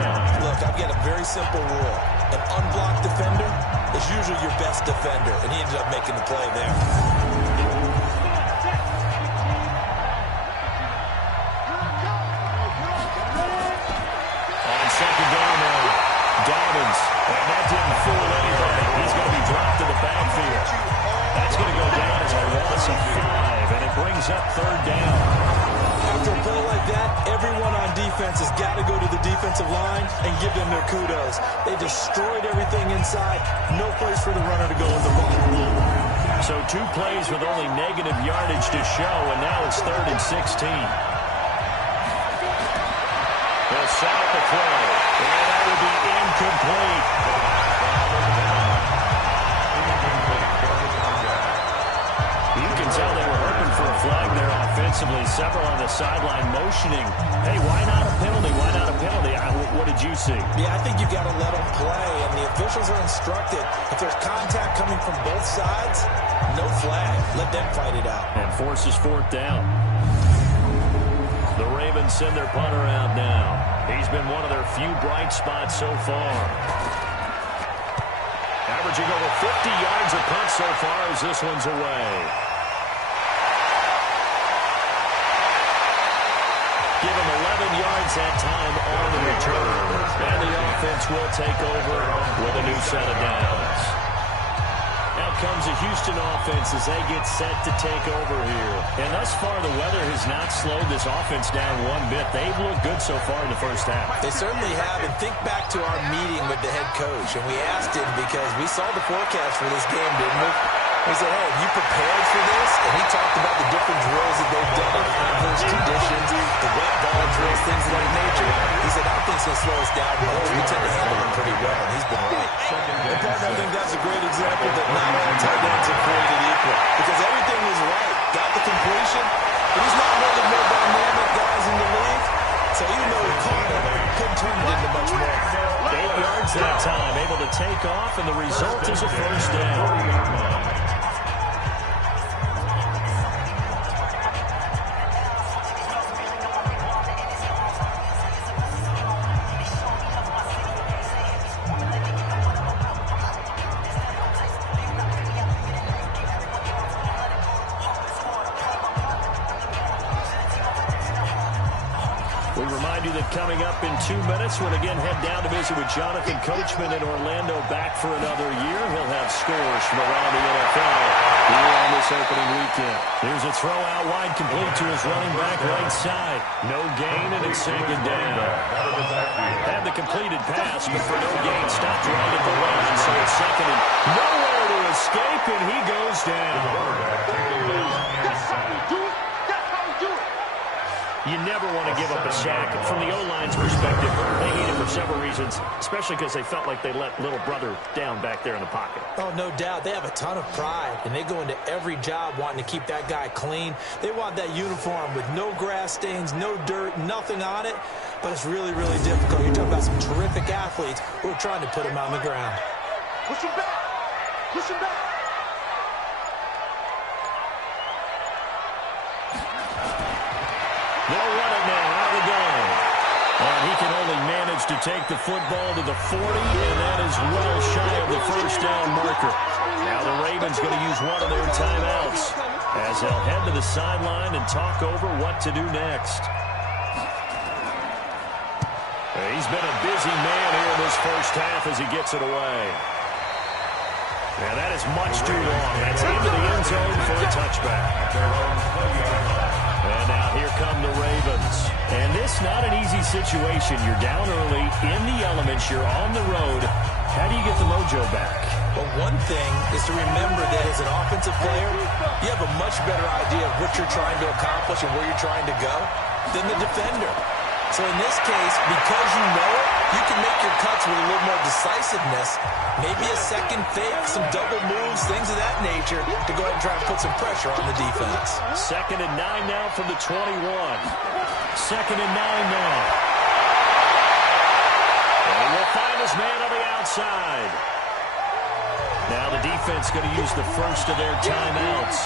Look, I've got a very simple rule. An unblocked defender is usually your best defender, and he ended up making the play there. On 2nd down now, Dobbins. And that didn't fool anybody. He's going to be dropped to the backfield. That's going to go down as a loss of 5, and it brings up 3rd down. After a play like that, everyone on defense has got to go to the defensive line and give them their kudos. They destroyed everything inside. No place for the runner to go in the ball. So 2 plays with only negative yardage to show, and now it's 3rd and 16. They'll set up the play, and that will be incomplete. You can tell they were hoping for a flag there offensively. Several on the sideline motioning. Hey, why not a penalty? Why not a penalty? What did you see? Yeah, I think you've got to let them play, and the officials are instructed. If there's contact coming from both sides, no flag. Let them fight it out. And forces 4th down. The Ravens send their punter out now. He's been one of their few bright spots so far. Averaging over 50 yards a punt so far as this one's away. Give him 11 yards that time on the return. And the offense will take over with a new set of downs. Out comes the Houston offense as they get set to take over here. And thus far, the weather has not slowed this offense down one bit. They've looked good so far in the first half. They certainly have. And think back to our meeting with the head coach. And we asked him because we saw the forecast for this game, didn't we? We said, hey, have you prepared for this? And he talked about the different drills that they've done in adverse conditions, the wet ball drills, things of that nature. He said, I don't think it's going to slow us down much. We tend to handle them pretty well, and he's been right. And, partner, I think that's a great example that not all tight ends are created equal. Because everything was right. Got the completion, but he's not one of the more dynamic guys in the league. So even though he caught it, couldn't turn it into much more. 8 yards that time, able to take off, and the result is a first down. Coming up in 2 minutes, we'll again head down to visit with Jonathan Coachman in Orlando, back for another year. He'll have scores from around the NFL here on this opening weekend. Here's a throw out wide, complete to his running back right side. No gain, and it's second down. Had the completed pass, but for no gain, stopped right at the line. So it's second and nowhere to escape, and he goes down. You never want to give up a sack. From the O-line's perspective, they hate it for several reasons, especially because they felt like they let little brother down back there in the pocket. Oh, no doubt. They have a ton of pride, and they go into every job wanting to keep that guy clean. They want that uniform with no grass stains, no dirt, nothing on it, but it's really, really difficult. You're talking about some terrific athletes who are trying to put him on the ground. Push him back. Push him back. They'll run it now out of the gun. And he can only manage to take the football to the 40, and that is well shy of the first down marker. Now the Ravens going to use one of their timeouts as they'll head to the sideline and talk over what to do next. He's been a busy man here in this first half as he gets it away. And that is much too long. That's into the end zone for a touchback. And now here come the Ravens. And this not an easy situation. You're down early, in the elements, you're on the road. How do you get the mojo back? Well, one thing is to remember that as an offensive player, you have a much better idea of what you're trying to accomplish and where you're trying to go than the defender. So in this case, because you know it, you can make your cuts with a little more decisiveness, maybe a second fake, some double moves, things of that nature, to go ahead and try and put some pressure on the defense. 2nd and 9 now from the 21. 2nd and 9 now. And he will find his man on the outside. Now the defense going to use the first of their timeouts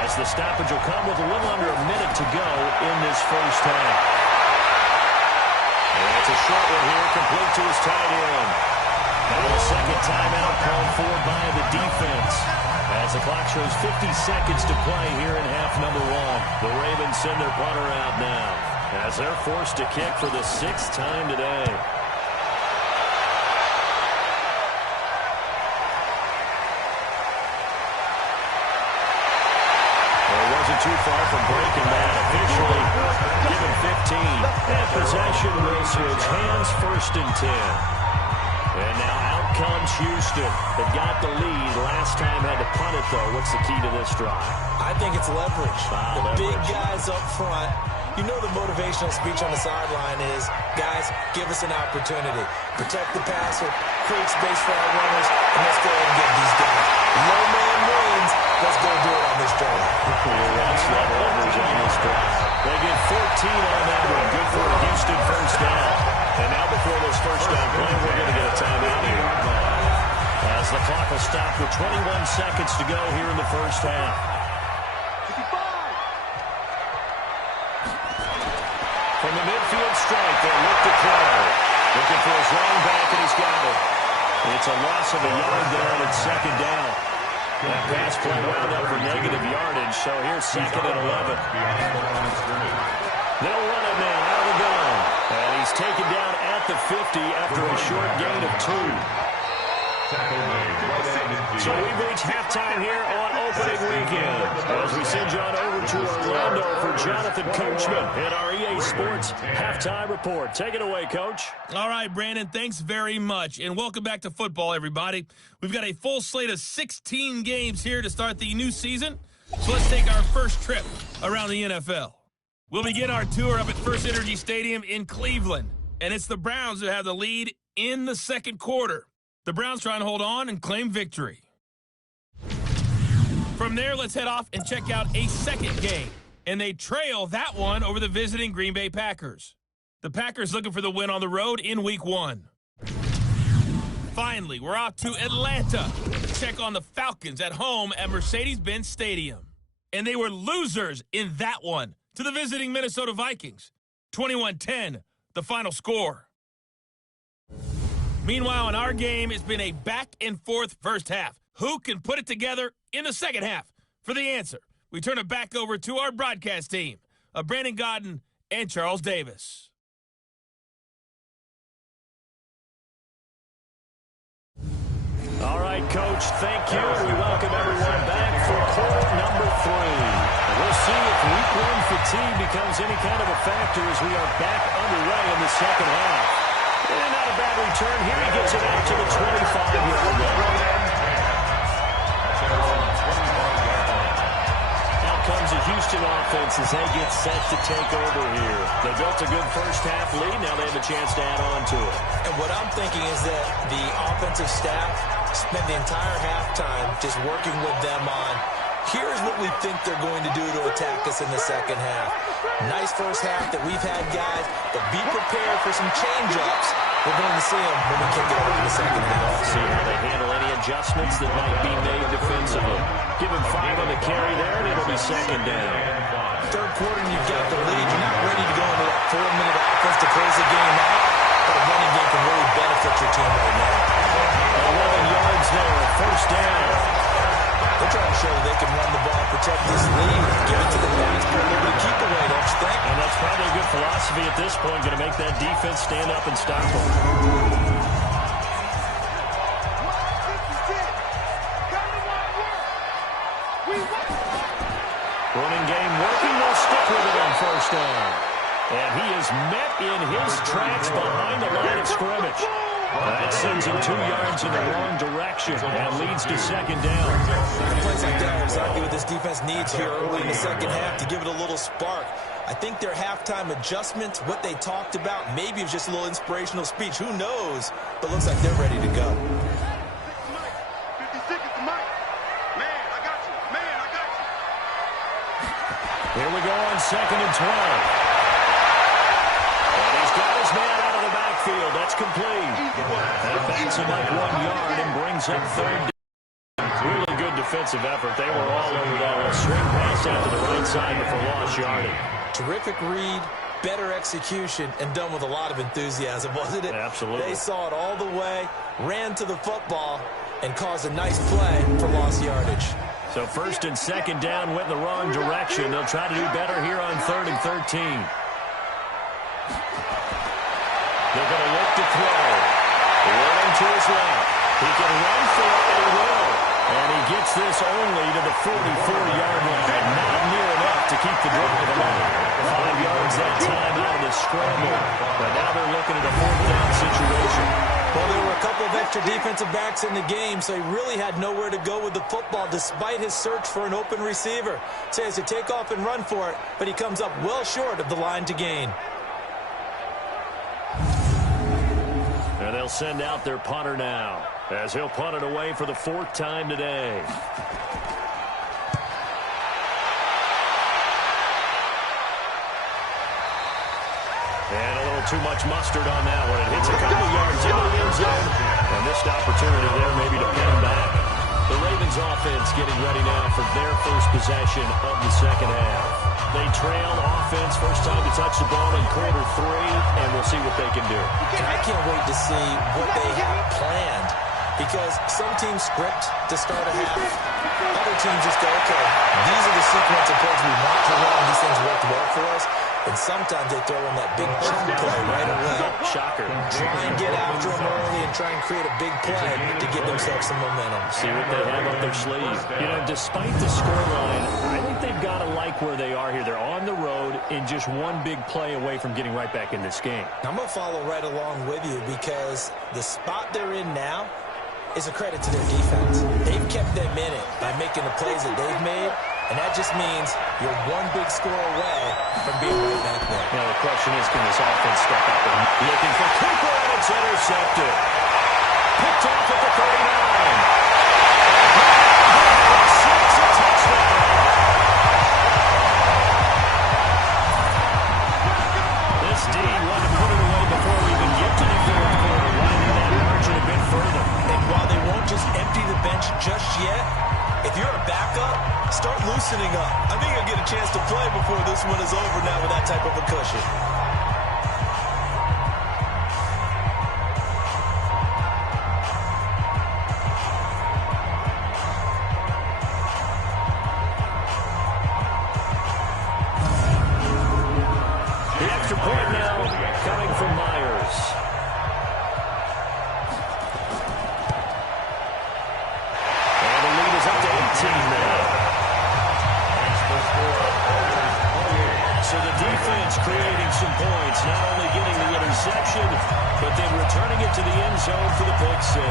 as the stoppage will come with a little under a minute to go in this first half. And it's a short one here, complete to his tight end. Now the second timeout called for by the defense. As the clock shows 50 seconds to play here in half number 1. The Ravens send their punter out now as they're forced to kick for the 6th time today. Too far from breaking that. Officially given 15. And possession will switch hands, 1st and 10. And now out comes Houston. They got the lead. Last time had to punt it, though. What's the key to this drive? I think it's leverage. The big guys up front. You know the motivational speech on the sideline is, guys, give us an opportunity. Protect the passer, create space for our runners, and let's go ahead and get these guys. Low man wins. Let's go do it on this drive. They get 14 on that one. Good for a Houston first down. And now before this first down play, we're going to get a timeout here. As the clock will stop with 21 seconds to go here in the first half. field strike. They look to throw. Looking for his running back, and he's got it. It's a loss of a yard there, and it's second down. That pass play wound up for negative yardage, so here's second and 11. They'll run it now out of the gun. And he's taken down at the 50 after a short gain of 2. So we've reached halftime here on opening weekend as we send you on over to Orlando for Jonathan Coachman in our EA Sports Halftime Report. Take it away, Coach. All right, Brandon, thanks very much. And welcome back to football, everybody. We've got a full slate of 16 games here to start the new season. So let's take our first trip around the NFL. We'll begin our tour up at First Energy Stadium in Cleveland. And it's the Browns who have the lead in the second quarter. The Browns trying to hold on and claim victory. From there, let's head off and check out a second game. And they trail that one over the visiting Green Bay Packers. The Packers looking for the win on the road in Week 1. Finally, we're off to Atlanta to check on the Falcons at home at Mercedes-Benz Stadium. And they were losers in that one to the visiting Minnesota Vikings. 21-10, the final score. Meanwhile, in our game, it's been a back-and-forth first half. Who can put it together in the second half? For the answer, we turn it back over to our broadcast team of Brandon Godden and Charles Davis. All right, Coach, thank you. We welcome everyone back for quarter number 3. We'll see if Week 1 fatigue becomes any kind of a factor as we are back underway in the second half. And not a bad return. Here he gets it out to the 25-yard line. Out comes the Houston offense as they get set to take over here. They built a good first-half lead. Now they have a chance to add on to it. And what I'm thinking is that the offensive staff spent the entire halftime just working with them on, here's what we think they're going to do to attack us in the second half. Nice first half that we've had, guys, but be prepared for some change-ups. We're going to see them when we kick it over in the second half. See how they handle any adjustments that might be made defensively. Give him 5 on the carry there, and it'll be second down. Third quarter, and you've got the lead. You're not ready to go into that 4-minute offense to close the game out, but a running game can really benefit your team right now. 11 yards there, first down. They're trying to show that they can run the ball, protect this lead, give it to the pass, put a little bit of keep away, don't you think? And that's probably a good philosophy at this point, going to make that defense stand up and stop them. Running game working, they'll stick with it on first down. And he is met in his tracks behind the line of scrimmage. That sends him 2 yards in the wrong direction and leads to second down. Plays like that are exactly what this defense needs here early in the second half to give it a little spark. I think their halftime adjustments, what they talked about, maybe it was just a little inspirational speech. Who knows? But looks like they're ready to go. 56 is the mic. Man, I got you. Man, I got you. Here we go on second and 12. And he's got his man out of the backfield. That's complete. That backs him up 1 yard and brings up third down. Really good defensive effort. They were all over that. A swing pass out to the right side before lost yardage. Terrific read, better execution, and done with a lot of enthusiasm, wasn't it? Absolutely. They saw it all the way, ran to the football, and caused a nice play for lost yardage. So first and second down went in the wrong direction. They'll try to do better here on 3rd and 13. They're going to look to throw. Running to his left. He can run for it, and he will. And he gets this only to the 44-yard line. Not near enough to keep the drive alive. 5 yards that time out of the scramble. But now they're looking at a 4th down situation. Well, there were a couple of extra defensive backs in the game, so he really had nowhere to go with the football despite his search for an open receiver. So he has to take off and run for it, but he comes up well short of the line to gain. And they'll send out their punter now, as he'll punt it away for the 4th time today. And a little too much mustard on that one. It hits a couple yards into the end zone. And missed opportunity there maybe to pin him back. The Ravens offense getting ready now for their first possession of the second half. They trail offense. First time to touch the ball in quarter 3, and we'll see what they can do. And I can't wait to see what they have planned, because some teams script to start a half. Other teams just go, okay, these are the sequence of plays we want to run. These things worked well for us. And sometimes they throw in that big chunk play right away. Shocker. Try and get after them early and try and create a big play to give themselves some momentum. See what they have up their sleeve. You know, despite the scoreline, I think they've got to like where they are here. They're on the road and just one big play away from getting right back in this game. I'm going to follow right along with you, because the spot they're in now is a credit to their defense. They've kept them in it by making the plays that they've made, and that just means you're one big score away from being right back there. Now the question is, can this offense step up? And looking for Cooper, and it's intercepted. Picked off at the 39. A touchdown. This D wanted to put it away before we even get to the fourth quarter, widening that margin a bit further. And while they won't just empty the bench just yet, if you're a backup, start loosening up. I think you'll get a chance to play before this one is over now with that type of a cushion. The extra point now coming from Myers. And the lead is up to 18 now. So the defense creating some points, not only getting the interception, but then returning it to the end zone for the pick six.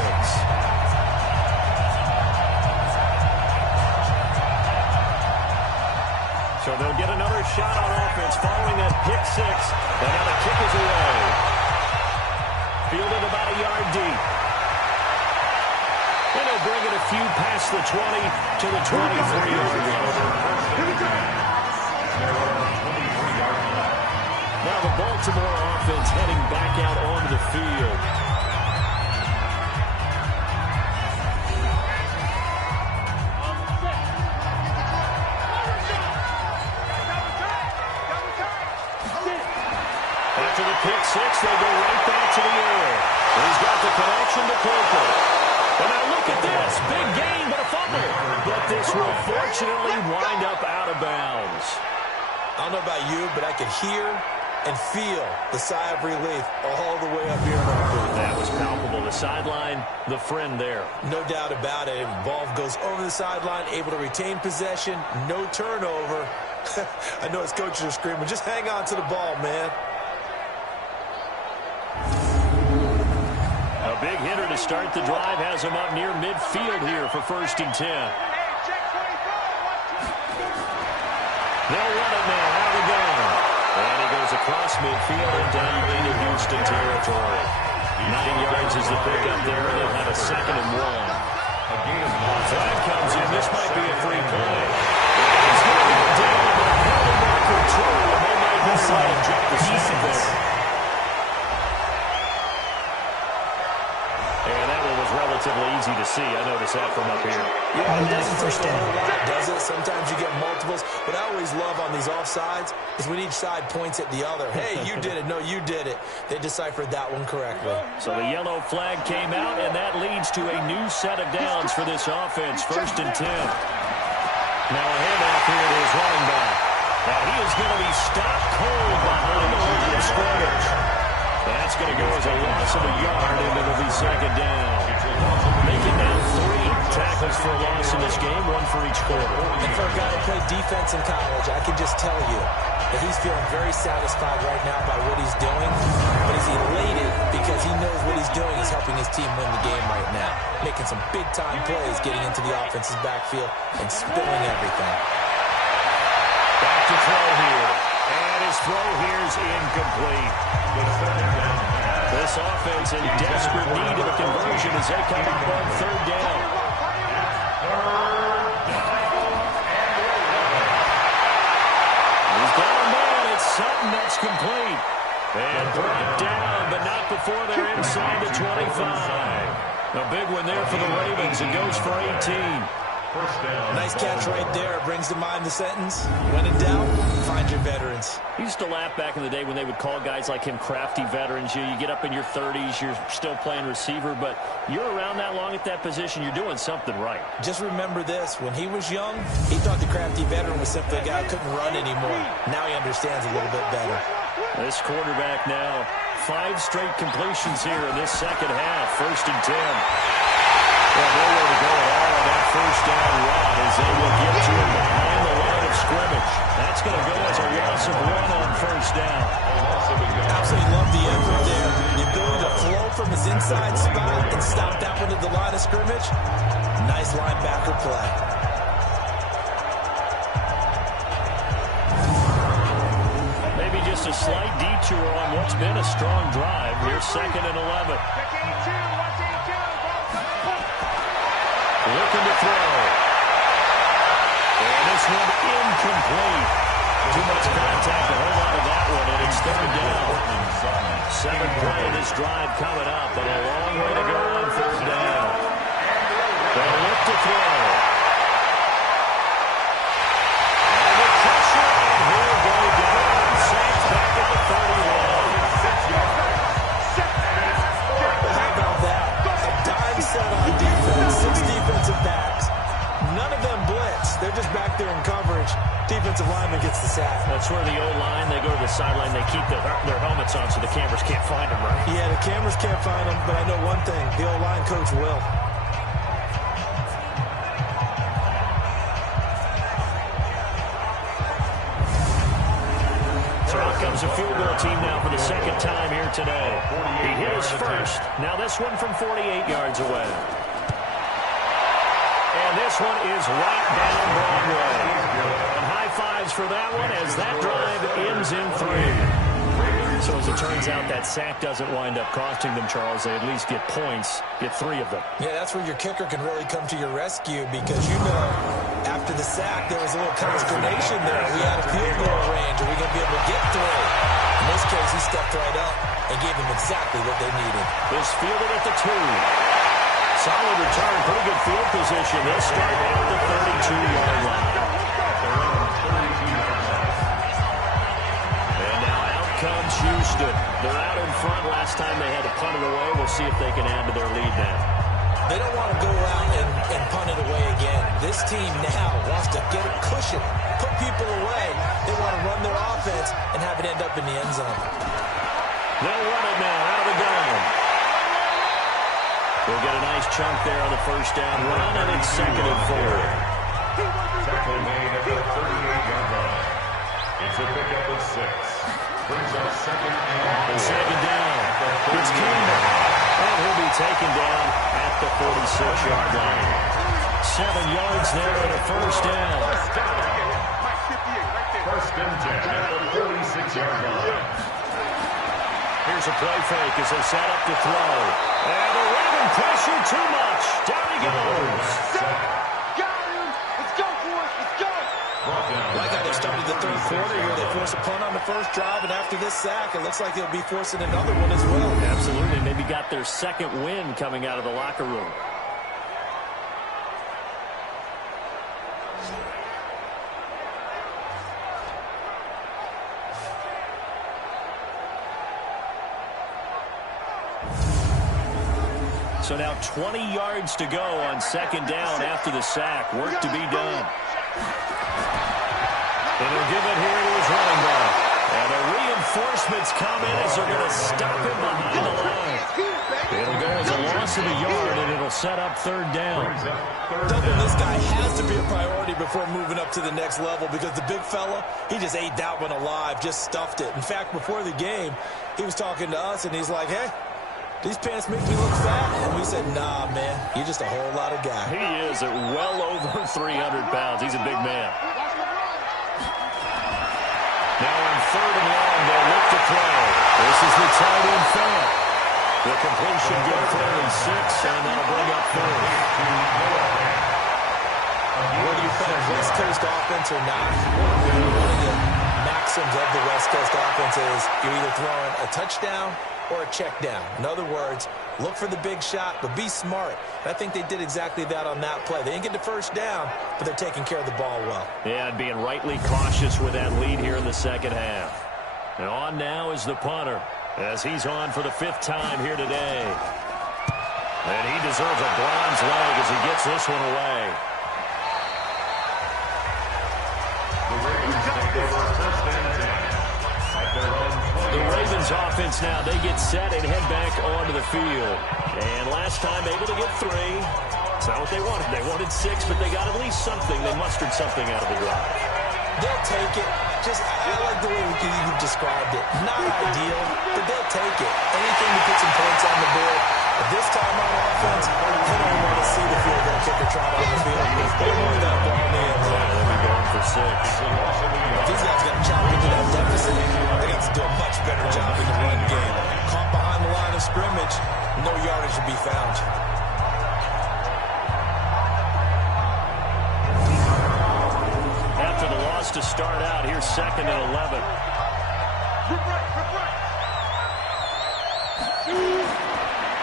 So they'll get another shot on offense following that pick six. And now the kick is away. Fielded about a yard deep. And they'll bring it a few past the 20 to the 23. Now the Baltimore offense heading back out onto the field. After the pick six, they go right back to the air. He's got the connection to Cooper. And now look at this. Big gain, but a fumble. But this will fortunately wind up out of bounds. I don't know about you, but I could hear and feel the sigh of relief all the way up here in our booth. That was palpable. The sideline, the friend there. No doubt about it. Ball goes over the sideline, able to retain possession, no turnover. I know his coaches are screaming, just hang on to the ball, man. A big hitter to start the drive has him up near midfield here for 1st and 10. They'll run it now. Out of the gun. And he goes across midfield and down into Houston territory. 9 yards is the pickup there. They'll have a 2nd and 1. Flag comes in. This might be a free play. He's going to go down by a penalty marker too. And they might decide to drop the season there. And that one was relatively easy to see. I noticed that from up here. Yeah, it doesn't take a whole lot, does it? Sometimes you get multiples. What I always love on these offsides is when each side points at the other. Hey, you did it. No, you did it. They deciphered that one correctly. So the yellow flag came out, and that leads to a new set of downs for this offense. 1st and 10. Now a handoff here to his running back. Now he is going to be stopped cold behind the line of scrimmage. That's going to go as a loss of a yard, and it'll be 2nd down. Making now 3 tackles for a loss in this game, 1 for each quarter. And for a guy who played defense in college, I can just tell you that he's feeling very satisfied right now by what he's doing. But he's elated because he knows what he's doing is helping his team win the game right now. Making some big-time plays, getting into the offense's backfield, and spilling everything. Back to throw here. And his throw here's incomplete. This offense in desperate need of a conversion as they come up on 3rd down. He's got a man. It's Sutton that's complete. And brought down, but not before they're inside the 25. A big one there for the Ravens. It goes for 18. Nice catch right there. Brings to mind the sentence, when in doubt, find your veterans. hands. He used to laugh back in the day when they would call guys like him crafty veterans. You get up in your 30s, you're still playing receiver, but you're around that long at that position, you're doing something right. Just remember this. When he was young, he thought the crafty veteran was simply a guy who couldn't run anymore. Now he understands a little bit better. This quarterback now, 5 straight completions here in this second half. 1st and 10. Well, nowhere to go at all on that first down run as they will get to him behind the line of scrimmage. That's going to go as a loss of 1 on 1st down. Absolutely love the effort there. The ability to flow from his inside spot and stop that one at the line of scrimmage. Nice linebacker play. Maybe just a slight detour on what's been a strong drive. Here's 2nd and 11. Looking to throw. And this one incomplete. Too much contact to hold on to that one, and it's 3rd down. 7th play of this drive coming up, but a long way to go on 3rd down. They'll look to throw. And the pressure, and he'll go down. Saints back at the 31. How about that? A dime set on defense. 6 defensive backs. None of them blitz. They're just back there in coverage. Defensive lineman gets the sack. That's where the O-line, they go to the sideline, they keep their helmets on so the cameras can't find them, right? Yeah, the cameras can't find them, but I know one thing. The O-line coach will. So out comes a field goal team now for the 2nd time here today. He hit his first. Now this one from 48 yards away. And this one is right down Broadway. And high fives for that one as that drive ends in 3. So as it turns out, that sack doesn't wind up costing them, Charles. They at least get points, get 3 of them. Yeah, that's where your kicker can really come to your rescue because, you know, after the sack, there was a little consternation there. We had a field goal range. Are we going to be able to get 3? In this case, he stepped right up and gave them exactly what they needed. This fielded at the 2. Solid return, pretty good field position. They'll start at the 32-yard line. And now out comes Houston. They're out in front. Last time they had to punt it away. We'll see if they can add to their lead now. They don't want to go out and punt it away again. This team now wants to get a cushion, put people away. They want to run their offense and have it end up in the end zone. They'll run it now out of the gun. They'll get a nice chunk there on the first down run, and it's 2nd and 4. Tackle made at the 38-yard line. It's a pickup of 6. Brings up 2nd and 4. 2nd down. It's Campbell. And he'll be taken down at the 46-yard line. 7 yards there and a first down. 1st and 10 at the 46-yard line. Here's a play fake as they set up to throw. And the Raven pressure too much. Down he goes. Got him. Let's go, boys. Let's go. Like how they started the 3rd quarter here. They forced a punt on the first drive, and after this sack, it looks like they'll be forcing another one as well. Absolutely. Maybe got their 2nd win coming out of the locker room. So now 20 yards to go on 2nd down after the sack. Work to be done. And he'll give it here to his running back. And the reinforcements come in as they're going to stop him behind the line. It'll go as a loss of a yard, and it'll set up 3rd down. Dumping this guy has to be a priority before moving up to the next level because the big fella, he just ate that one alive, just stuffed it. In fact, before the game, he was talking to us, and he's like, hey, these pants make me look fat. And we said, nah, man, you're just a whole lot of guy. He is at well over 300 pounds. He's a big man. Now on 3rd and long, they'll look to throw. This is the tight end Fant. The completion good for him in 6, and that'll bring up 4th. Whether you play West Coast offense or not, one of the maxims of the West Coast offense is you're either throwing a touchdown or a check down. In other words, look for the big shot, but be smart. And I think they did exactly that on that play. They didn't get the first down, but they're taking care of the ball well. Yeah, and being rightly cautious with that lead here in the second half. And on now is the punter, as he's on for the 5th time here today. And he deserves a bronze leg as he gets this one away. The Ravens offense now, they get set and head back onto the field. And last time able to get 3. It's not what they wanted. They wanted 6, but they got at least something. They mustered something out of the drive. They'll take it. I like the way you described it. Not ideal, but they'll take it. Anything to put some points on the board. But this time on offense, they don't want to see the field goal kicker trot on the field. They want that ball in the end zone. Yeah, they'll be going for 6. If these guys got to chop into that deficit, they got to do a much better job in the run game. Caught behind the line of scrimmage, no yardage to be found. After the loss to start out, here's 2nd and 11.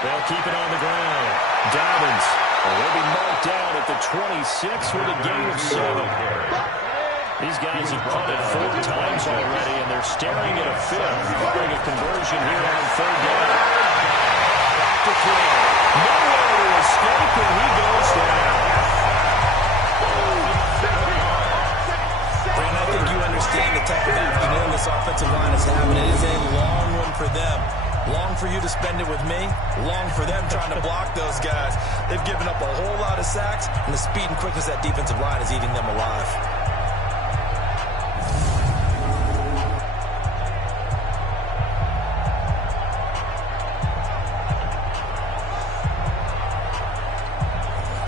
They'll keep it on the ground. Diamonds. And they'll be marked down at the 26 with a gain of 7. These guys have punted 4 times already, and they're staring at a 5th. Barring a conversion here on 3rd down. Back to throw. Nowhere to escape, and he goes down. Brandon, I think you understand the type of afternoon this offensive line is having. It is a long one for them. Long for you to spend it with me. Long for them trying to block those guys. They've given up a whole lot of sacks, and the speed and quickness of that defensive line is eating them alive.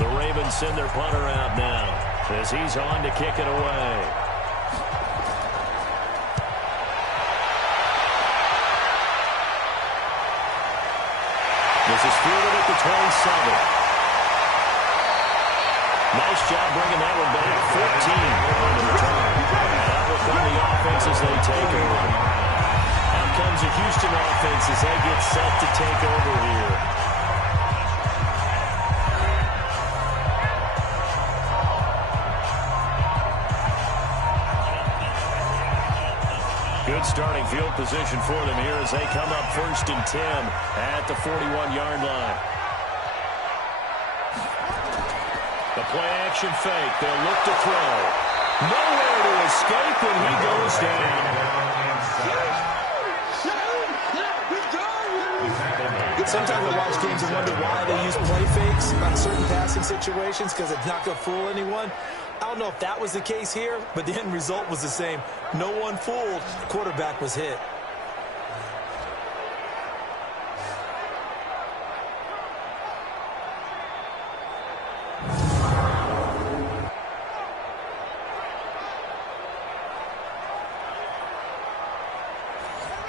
The Ravens send their punter out now as he's on to kick it away. This is fielded at the 27. Nice job bringing that one back. 14 on the return. That will from the offense as they take over. Out comes the Houston offense as they get set to take over here. Good starting field position for them here as they come up 1st and 10 at the 41-yard line. The play-action fake. They'll look to throw. Nowhere to escape, and he goes down. Sometimes I watch games and wonder why they use play fakes on certain passing situations because it's not going to fool anyone. I don't know if that was the case here, but the end result was the same. No one fooled. Quarterback was hit.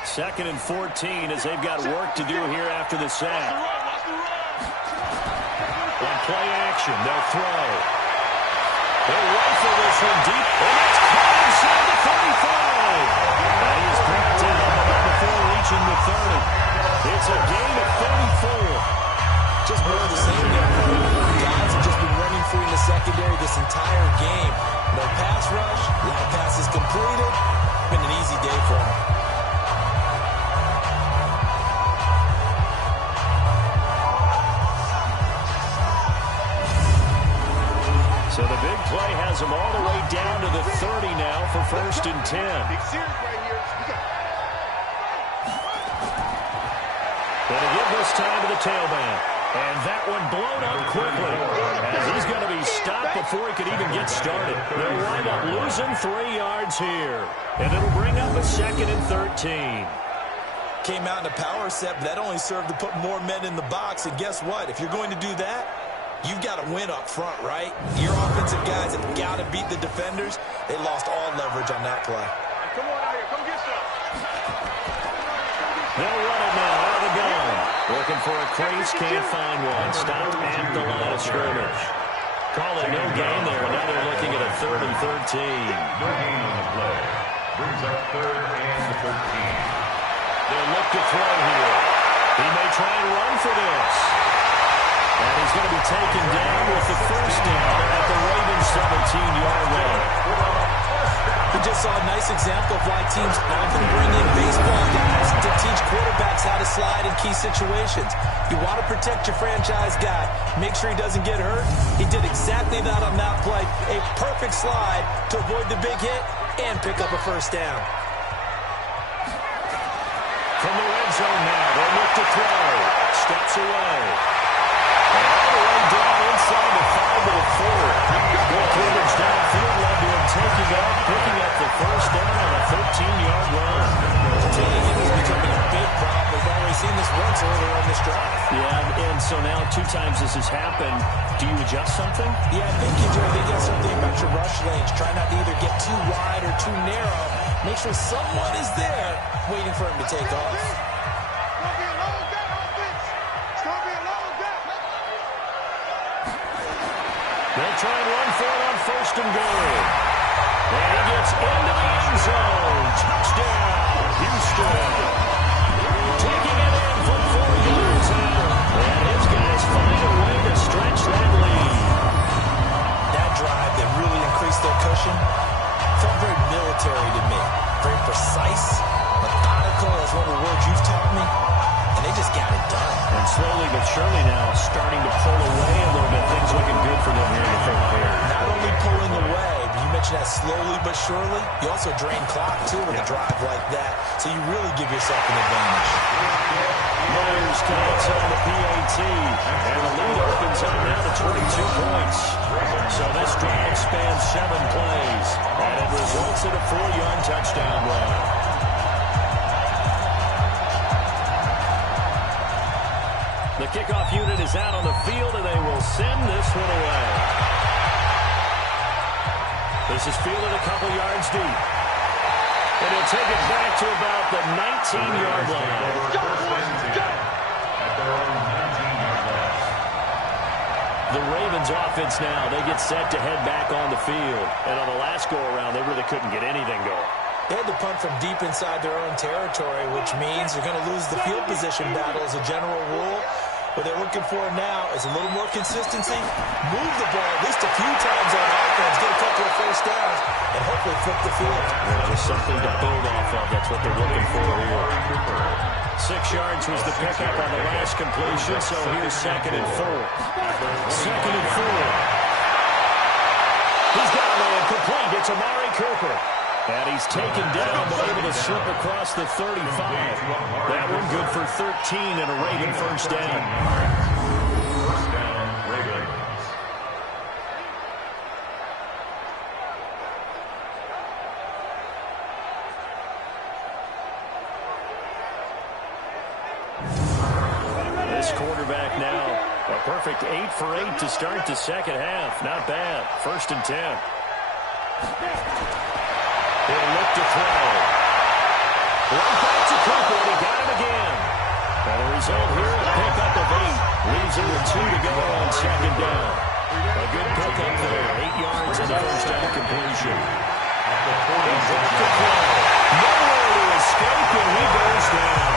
Second and 14 as they've got work to do here after the sack. On play action, they'll throw. They'll rifle this one deep, and it's caught inside the 35. And he is brought down before reaching the 30. It's a gain of 34. Just more of the same there. Guys have just been running free in the secondary this entire game. No pass rush, a lot of passes completed. Been an easy day for them. So the big play has them all the way down to the 30 now for 1st and 10. Gonna give this time to the tailback. And that one blown up quickly. As he's going to be stopped before he could even get started. They'll wind up losing 3 yards here. And it'll bring up a 2nd and 13. Came out in a power set, but that only served to put more men in the box. And guess what? If you're going to do that, you've got to win up front, right? Your offensive guys have got to beat the defenders. They lost all leverage on that play. Come on out here. Come get some. They'll run it now out of the gun. Looking for a crease, can't find one. Stopped at the line of scrimmage. Call it no gain there. Now they're looking at a 3rd and 13. No gain on the play. Brings up 3rd and 13. They'll look to throw here. is going to be taken down with the first down at the Ravens 17-yard line. We just saw a nice example of why teams often bring in baseball guys to teach quarterbacks how to slide in key situations. You want to protect your franchise guy. Make sure he doesn't get hurt. He did exactly that on that play. A perfect slide to avoid the big hit and pick up a first down. From the red zone now, they'll look to throw. Steps away. And all the way down inside the 5 to the 4. Good coverage downfield led to him picking up the first down on a 13-yard run. Rotating him is becoming a big problem. We've already seen this once earlier on this drive. Yeah, and so now 2 times this has happened. Do you adjust something? Yeah, I think you do. I think that's something about your rush lanes. Try not to either get too wide or too narrow. Make sure someone is there waiting for him to take off. They'll try and run for it on first and goal. And he gets into the end zone. Touchdown, Houston. Taking it in from 4 yards out. And his guys find a way to stretch that lead. That drive that really increased their cushion felt very military to me. Very precise, methodical, that's one of the words you've taught me. And they just got it done. And slowly but surely now starting to pull away a little bit. Things looking good for them here in the third quarter. Not only pulling away, but you mentioned that slowly but surely. You also drain clock, too, with a drive like that. So you really give yourself an advantage. Myers counts on the PAT. And the lead opens up now to 22 points. So this drive spans 7 plays. And it results in a 4-yard touchdown run. The kickoff unit is out on the field, and they will send this one away. This is fielded a couple yards deep. And he'll take it back to about the 19-yard line. The Ravens offense now, they get set to head back on the field. And on the last go-around, they really couldn't get anything going. They had to punt from deep inside their own territory, which means they're going to lose the field position battle as a general rule. What they're looking for now is a little more consistency, move the ball at least a few times on offense, get a couple of first downs, and hopefully flip the field. Just something to build off of. That's what they're looking for here. 6 yards was the pickup on the last completion, so here's 2nd and 4. 2nd and 4. He's got a man complete. It's Amari Cooper. And he's taken down, but able to slip across the 35. That one good for 13 and a Raven first down. First down, Ravens. This quarterback now, a perfect 8 for 8 to start the second half. Not bad. 1st and 10. He'll look to throw. Right back to Cooper, and he got him again. And the result here, a pickup of 8. Leaves him with 2 to go on 2nd down. A good pickup there. 8 yards on the first down completion. He's back to throw. Nowhere to escape, and he goes down.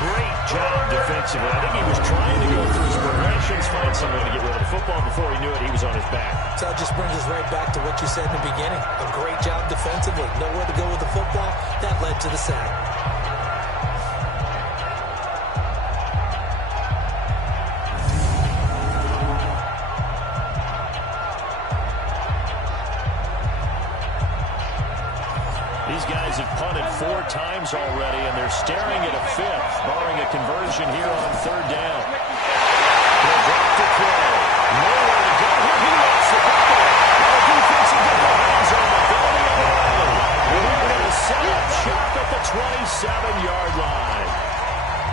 Great job defensively. I think he was trying to go through his progressions, find someone to get rid of the football. Before he knew it, he was on his back. So it just brings us right back to what you said in the beginning. A great job defensively. Nowhere to go with the football. That led to the sack. These guys have punted 4 times already, and they're staring at a 5th, barring a conversion here on 3rd down. They'll drop to throw. Nowhere to go. He wants the football. And the defense will get their hands on the belly of the way. We're going to set up shop at the 27-yard line.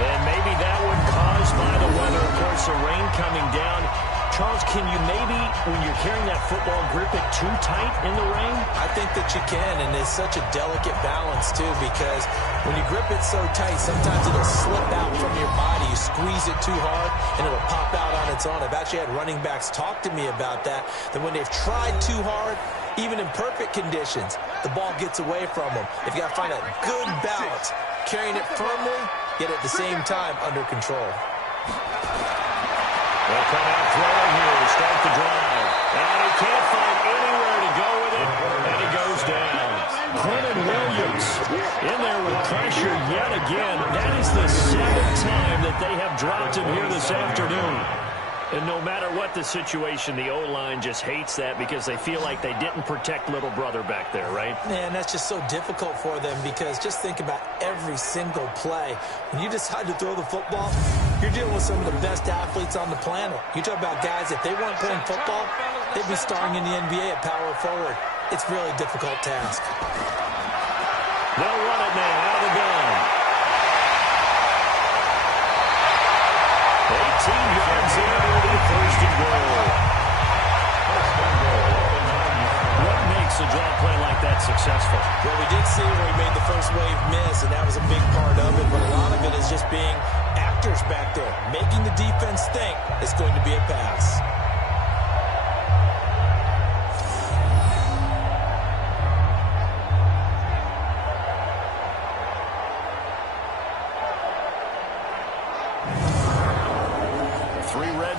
And maybe that one caused by the weather. Of course, the rain coming down. Charles, can you maybe, when you're carrying that football, grip it too tight in the rain? I think that you can, and it's such a delicate balance, too, because when you grip it so tight, sometimes it'll slip out from your body. You squeeze it too hard, and it'll pop out on its own. I've actually had running backs talk to me about that when they've tried too hard, even in perfect conditions, the ball gets away from them. If you got to find a good balance, carrying it firmly, yet at the same time under control. They'll come out throwing here to start the drive. And he can't find anywhere to go with it, and he goes down. Quentin Williams in there with pressure yet again. That is the 7th time that they have dropped him here this afternoon. And no matter what the situation, the O-line just hates that because they feel like they didn't protect little brother back there, right? Man, that's just so difficult for them because just think about every single play. When you decide to throw the football, you're dealing with some of the best athletes on the planet. You talk about guys, if they weren't playing football, they'd be starring in the NBA at power forward. It's really a difficult task. They'll run it now out of the gun. 18 yards in, it'll be first and goal. What makes a draw play like that successful? Well, we did see where he made the first wave miss, and that was a big part of it, but a lot of it is just being actors back there, making the defense think it's going to be a pass.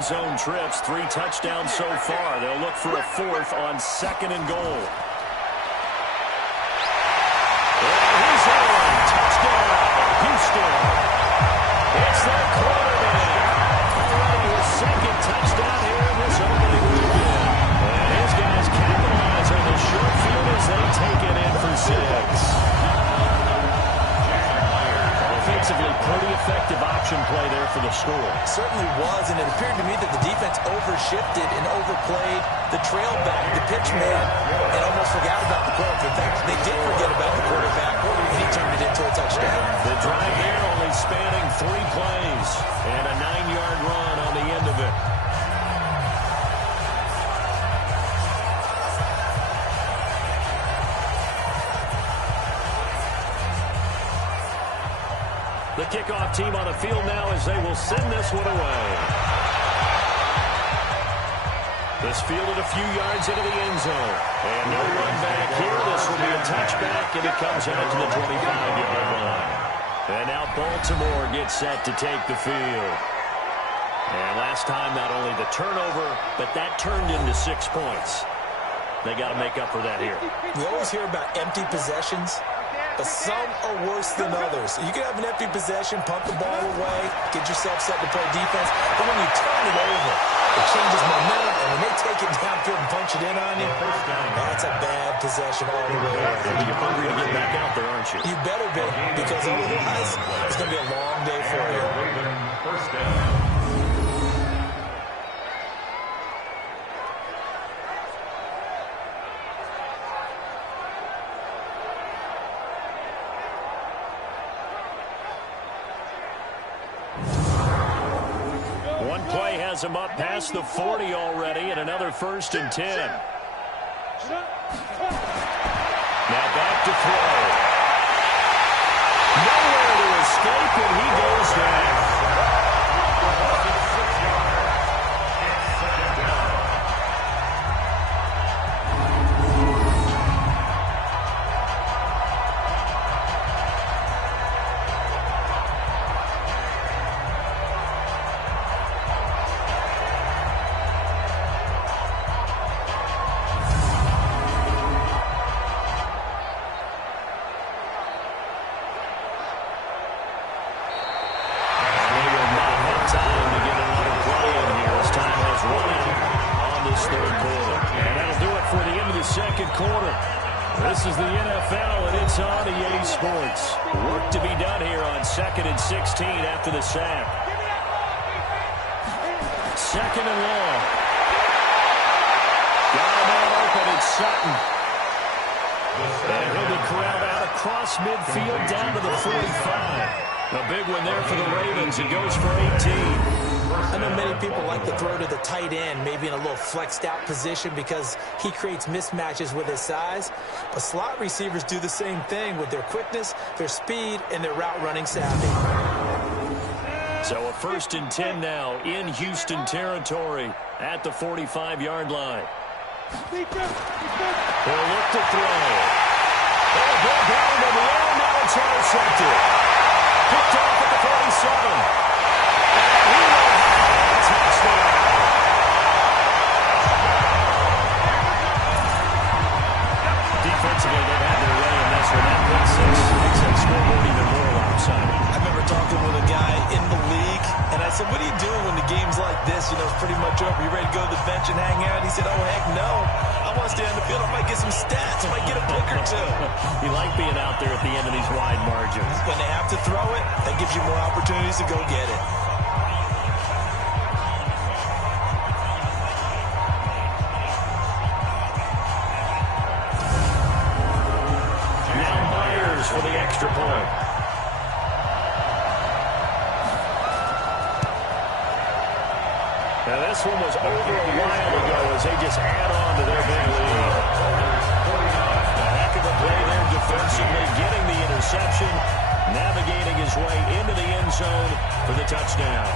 Zone trips, 3 touchdowns so far. They'll look for a 4th on 2nd and goal. And he's on. Touchdown, Houston. It's their quarterback. Already his 2nd touchdown here in this opening weekend. And his guys capitalize on the short field as they take it in for 6. Offensively, pretty effective option play there for the score. Certainly was, and it appeared to me that the defense overshifted and overplayed the trail back, the pitch man, and almost forgot about the quarterback. In fact, they did forget about the quarterback, and he turned it into a touchdown. The drive here only spanning 3 plays, and a 9-yard run on the end of it. The kickoff team on the field now as they will send this one away. This fielded a few yards into the end zone. And no run back here. This will be a touchback, and it comes out to the 25-yard line. And now Baltimore gets set to take the field. And last time, not only the turnover, but that turned into 6 points. They got to make up for that here. We always hear about empty possessions, but some are worse than others. You can have an empty possession, punt the ball away, get yourself set to play defense, but when you turn it over, it changes momentum, and when they take it downfield and punch it in on you, that's a bad possession all the way around. You're hungry to get back out there, aren't you? You better be, because otherwise, it's going to be a long day for you. First down. Has him up past the 40 already, and another 1st and 10. Now back to throw. Nowhere to escape, and he goes down. This is the NFL, and it's on EA Sports. Work to be done here on 2nd and 16 after the sack. 2nd and long. Got a man open, it's Sutton. And he'll be corralled out across midfield down to the 45. A big one there for the Ravens. It goes for 18. I know many people like to throw to the tight end, maybe in a little flexed out position because he creates mismatches with his size. But slot receivers do the same thing with their quickness, their speed, and their route running savvy. So a 1st and 10 now in Houston territory at the 45-yard line. They'll look to throw. They'll go down to the end. Now it's intercepted. Picked off at the 45. Defensively, they've had their way in this one. That pick six makes that scoreboard even more lopsided. I remember talking with a guy in the league, and I said, what are you doing when the game's like this? You know, it's pretty much over. You ready to go to the bench and hang out? He said, oh, heck no. I want to stay on the field. I might get some stats. I might get a pick or two. You like being out there at the end of these wide margins. When they have to throw it, that gives you more opportunities to go get it. For the extra point. Now this one was over a while ago as they just add on to their big lead. A heck of a play there defensively, getting the interception, navigating his way into the end zone for the touchdown.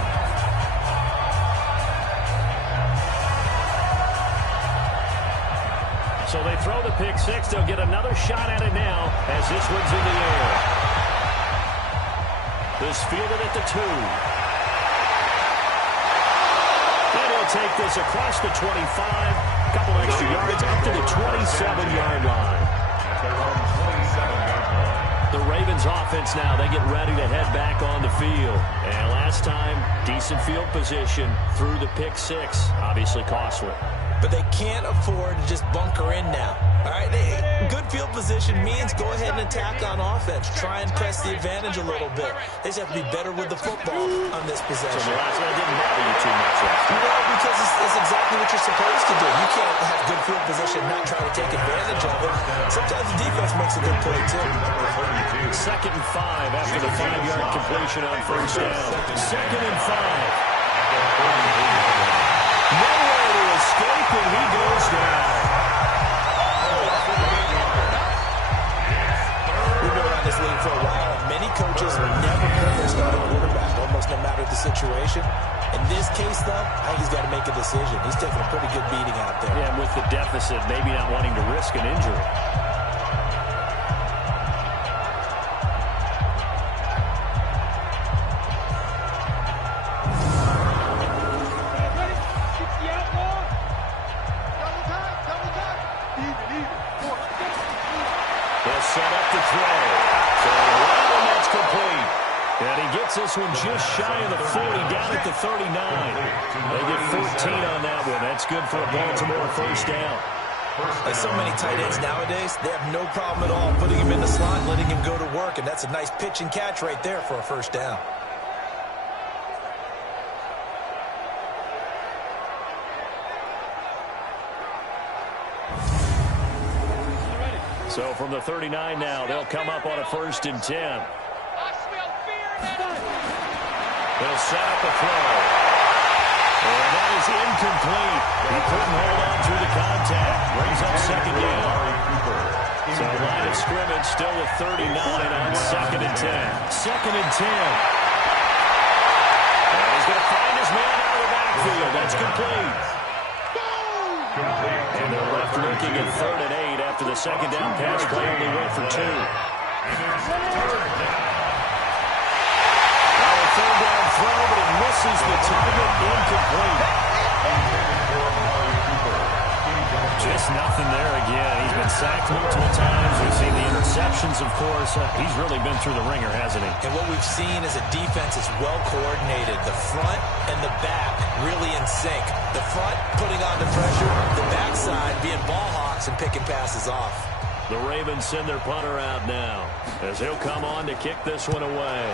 So they throw the pick six. They'll get another shot at it now as this one's in the air. This fielded at the 2. And he'll take this across the 25. A couple extra yards up to the 27-yard line. The Ravens offense now, they get ready to head back on the field. And last time, decent field position through the pick six. Obviously costly. But they can't afford to just bunker in now. All right, good field position means go ahead and attack on offense. Try and press the advantage a little bit. They just have to be better with the football on this possession. So the last one didn't bother you too much. Well, because it's exactly what you're supposed to do. You can't have good field position, not try to take advantage of it. Sometimes the defense makes a good play, too. 2nd and 5 after the 5-yard completion on first down. 2nd and 5. Nowhere to escape, and he goes down. We've been around this league for a while, and many coaches never play their starting quarterback, almost no matter the situation. In this case, though, I think he's got to make a decision. He's taking a pretty good beating out there. Yeah, and with the deficit, maybe not wanting to risk an injury. This one just shy of the 40, down at the 39. They get 14 on that one. That's good for a Baltimore first down. Like so many tight ends nowadays, they have no problem at all putting him in the slot, letting him go to work, and that's a nice pitch and catch right there for a first down. So from the 39 now, they'll come up on a 1st and 10. They'll set up a throw. And that is incomplete. He couldn't hold on through the contact. Brings up 2nd down. So line of scrimmage still with 39 on 2nd and 10. 2nd and 10. And he's going to find his man out of the backfield. That's complete. And they're left looking at 3rd and 8 after the 2nd down pass play only went for 2. Third down throw, but it misses the target, incomplete. Just nothing there again. He's been sacked multiple times. We've seen the interceptions, of course. He's really been through the ringer, hasn't he? And what we've seen is a defense is well coordinated. The front and the back really in sync. The front putting on the pressure, the backside being ball hawks and picking passes off. The Ravens send their punter out now as he'll come on to kick this one away.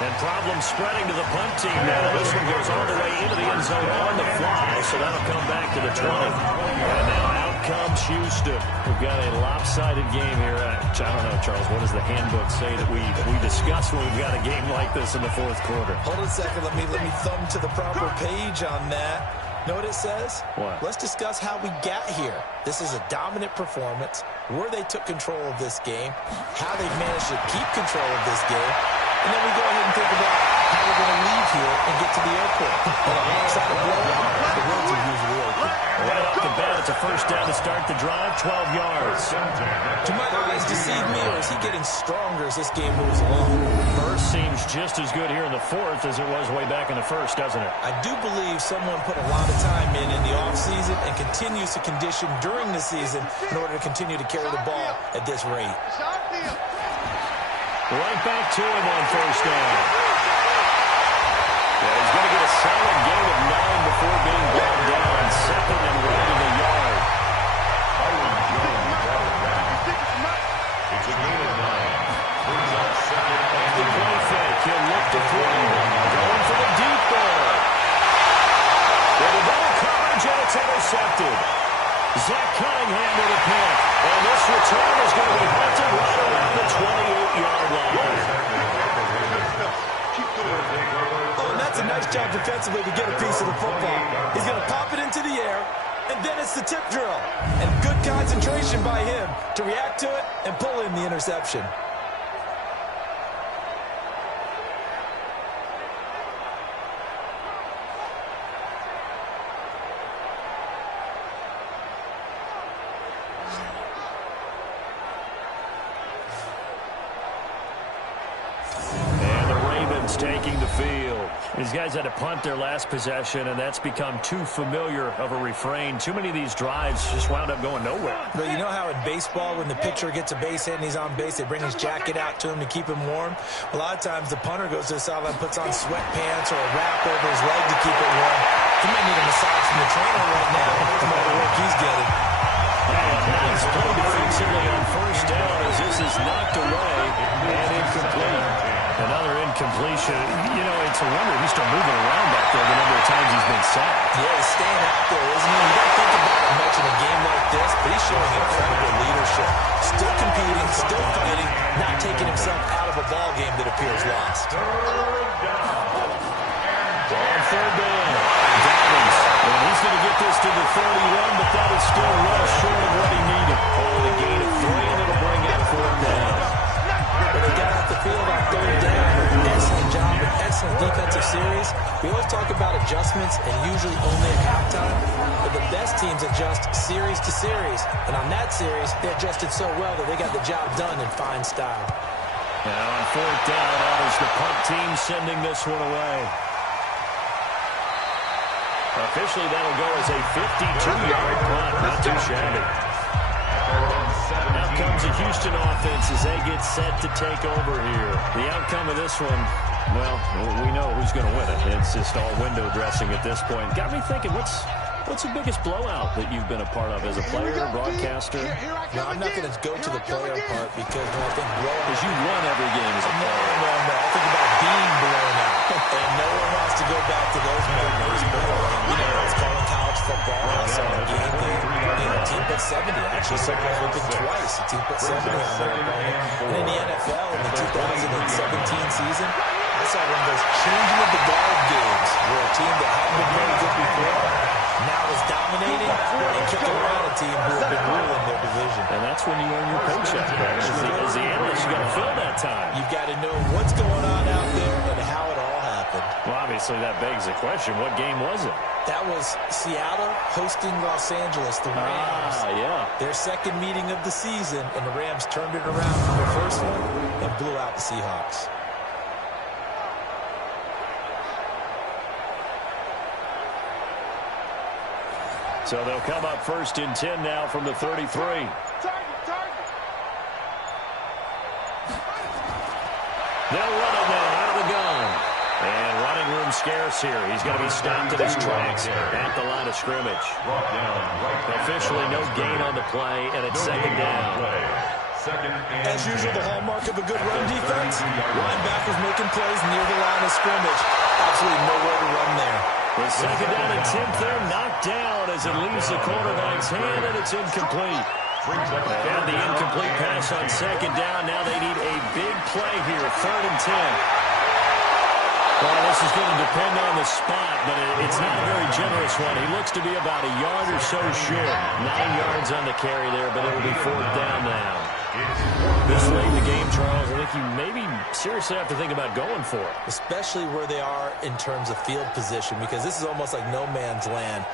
And problems spreading to the punt team now. This one goes all the way into the end zone on the fly, so that'll come back to the 20. And now out comes Houston. We've got a lopsided game here. I don't know, Charles, what does the handbook say that we discuss when we've got a game like this in the 4th quarter? Hold on a second. Let me thumb to the proper page on that. Know what it says? What? Let's discuss how we got here. This is a dominant performance, where they took control of this game, how they've managed to keep control of this game, and then we go ahead and think about how we're going to leave here and get to the airport. And alongside a blowout, the roads are usually open. Right off the bat, it's a first down to start the drive, 12 yards. Do my eyes deceive me, or is he getting stronger as this game moves along? First seems just as good here in the fourth as it was way back in the first, doesn't it? I do believe someone put a lot of time in the offseason and continues to condition during the season in order to continue to carry the ball at this rate. Right back to him on first down. Yeah, he's going to get a solid gain of 9 before being brought down. Second and right in the yard. It's a gain of 9. Brings up second and The play fake. He'll look to throw. Going for the deep ball. With a double coverage, and it's intercepted. Zach Cunningham with a pick. And this return is going to be hunted right around the 28-yard line. Oh, and that's a nice job defensively to get a piece of the football. He's going to pop it into the air, and then it's the tip drill. And good concentration by him to react to it and pull in the interception. Taking the field. These guys had to punt their last possession, and that's become too familiar of a refrain. Too many of these drives just wound up going nowhere. But you know how in baseball, when the pitcher gets a base hit and he's on base, they bring his jacket out to him to keep him warm? A lot of times the punter goes to the sideline, puts on sweatpants or a wrap over his leg to keep it warm. He might need a massage from the trainer right now from all the work he's getting. Nice play defensively on first down as this is knocked away and incomplete. Another incompletion. You know, it's a wonder he's still moving around back there the number of times he's been sacked. Yeah, he's staying out there, isn't he? You don't think about it much in a game like this, but he's showing incredible leadership. Still competing, still fighting, not taking himself out of a ball game that appears lost. On third down. Dobbins. And he's going to get this to the 31, but that is still well short of what he needed. Calling a gain of 3, and it'll bring out fourth down. But he got off the field on third down. Excellent job, an excellent defensive series. We always talk about adjustments and usually only at halftime, but the best teams adjust series to series. And on that series, they adjusted so well that they got the job done in fine style. Now on fourth down, that is the punt team sending this one away. Officially, that'll go as a 52-yard punt. Not too shabby. Now comes the Houston offense as they get set to take over here. The outcome of this one, well, we know who's going to win it. It's just all window dressing at this point. Got me thinking, what's the biggest blowout that you've been a part of as a player, broadcaster? No, I'm not going to go to the player part because when I think blowout... Because you won every game as a player. No. I think about being blown out. And no one wants to go back to those memories. But, you know, I was calling college football. I saw a game that a team put 70. I actually saw it open twice. A team put 70 on their opponent. And in the NFL, in the 2017 season, I saw one of those changing of the guard games where a team that hadn't been very good before now is dominating and kicking around a team who have been ruling their division. And that's when you earn your paycheck. As the analyst, you got to fill that time. You've got to know what's going on out there and how it all happened. Well, obviously, that begs the question, what game was it? That was Seattle hosting Los Angeles, the Rams. Yeah. Their second meeting of the season, and the Rams turned it around from the first one and blew out the Seahawks. So they'll come up first and 10 now from the 33. They'll run it now out of the gun. And running room scarce here. He's going to be stopped in his tracks at the line of scrimmage. Officially no gain on the play, and it's second down. As usual, the hallmark of a good run defense, linebackers making plays near the line of scrimmage. Absolutely nowhere to run there. The second down and 10th there, knocked down as it leaves the quarterback's hand, and it's incomplete. And the incomplete pass on second down. Now they need a big play here, third and 10. Well, this is going to depend on the spot, but it's not a very generous one. He looks to be about a yard or so short. 9 yards on the carry there, but it will be fourth down now. This late in the game, Charles, I think you maybe seriously have to think about going for it. Especially where they are in terms of field position, because this is almost like no man's land.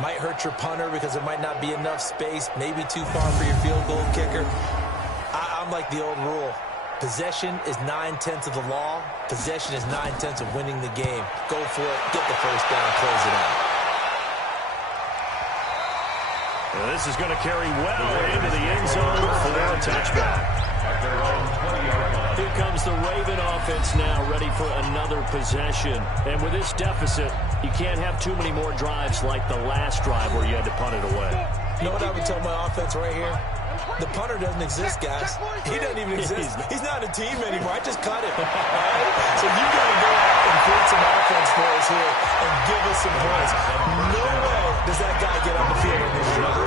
Might hurt your punter because there might not be enough space, maybe too far for your field goal kicker. I'm like the old rule. Possession is 9/10 of the law. Possession is 9/10 of winning the game. Go for it. Get the first down. Close it out. Well, this is going to carry well into the end zone for a touchback. Here comes the Raven offense now, ready for another possession. And with this deficit, you can't have too many more drives like the last drive where you had to punt it away. You know what I would tell my offense right here? The punter doesn't exist, guys. He doesn't even exist. He's not a team anymore. I just cut him. Right? So you got to go out and create some offense for us here and give us some points. No way does that guy get on the field in this drive.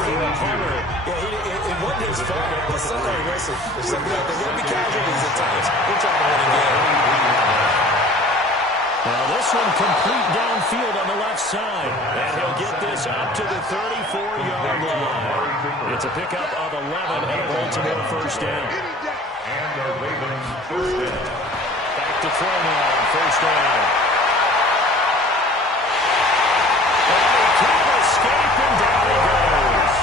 Yeah, it wasn't his fault. But somebody, listen, there's going to be casualties at times. We're trying to win a game. Now this one complete downfield on the left side. And he'll get this up to the 34-yard line. It's a pickup of 11 and a Baltimore first down. And the Ravens first down. Back to throw now on first down. And he can't escape, and down he goes.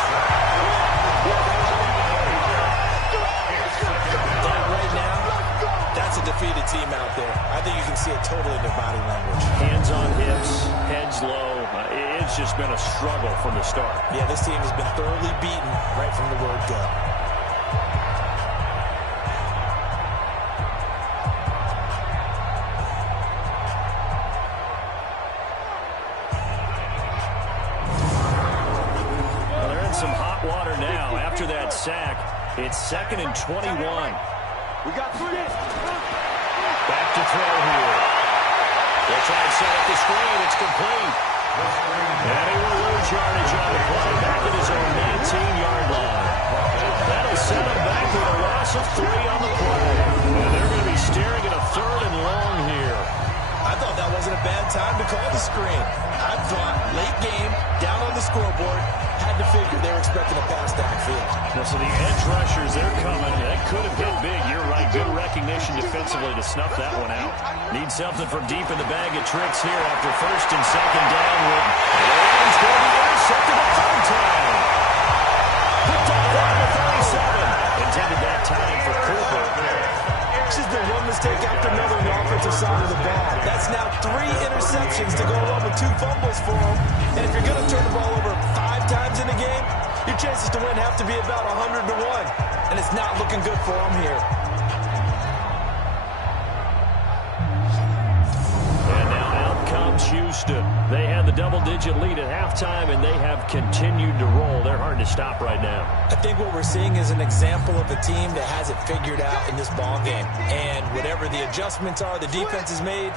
Right now, that's a defeated team out there. I think you can see it totally in their body language. Hands on hips, heads low. It's just been a struggle from the start. Yeah, this team has been thoroughly beaten right from the word go. Well, they're in some hot water now. After that sack, it's 2nd and 21. We got 3. Back to throw here. They'll try and set up the screen. It's complete. And he will lose yardage on the play. Back at his own 19-yard line. That'll set him back with a loss of 3 on the play. And they're going to be staring at a 3rd and long here. I thought that wasn't a bad time to call the screen. I thought late game, down on the scoreboard, had to figure they were expecting a pass downfield. Well, so the edge rushers, they're coming. That could have been big. You're right. Good recognition defensively to snuff that one out. Need something from deep in the bag of tricks here after 1st and 2nd down. And he's going to be intercepted a 3rd time. Picked off at the 37. Intended that time for Cooper. This has been one mistake after another on the offensive side of the ball. That's now 3 interceptions to go along with 2 fumbles for him. And if you're going to turn the ball over 5 times in a game, your chances to win have to be about 100 to 1. And it's not looking good for him here. And now out comes Houston. They had the double-digit lead at halftime, and they have continued to roll. They're hard to stop right now. I think what we're seeing is an example of a team that has it figured out in this ball game. And whatever the adjustments are the defense has made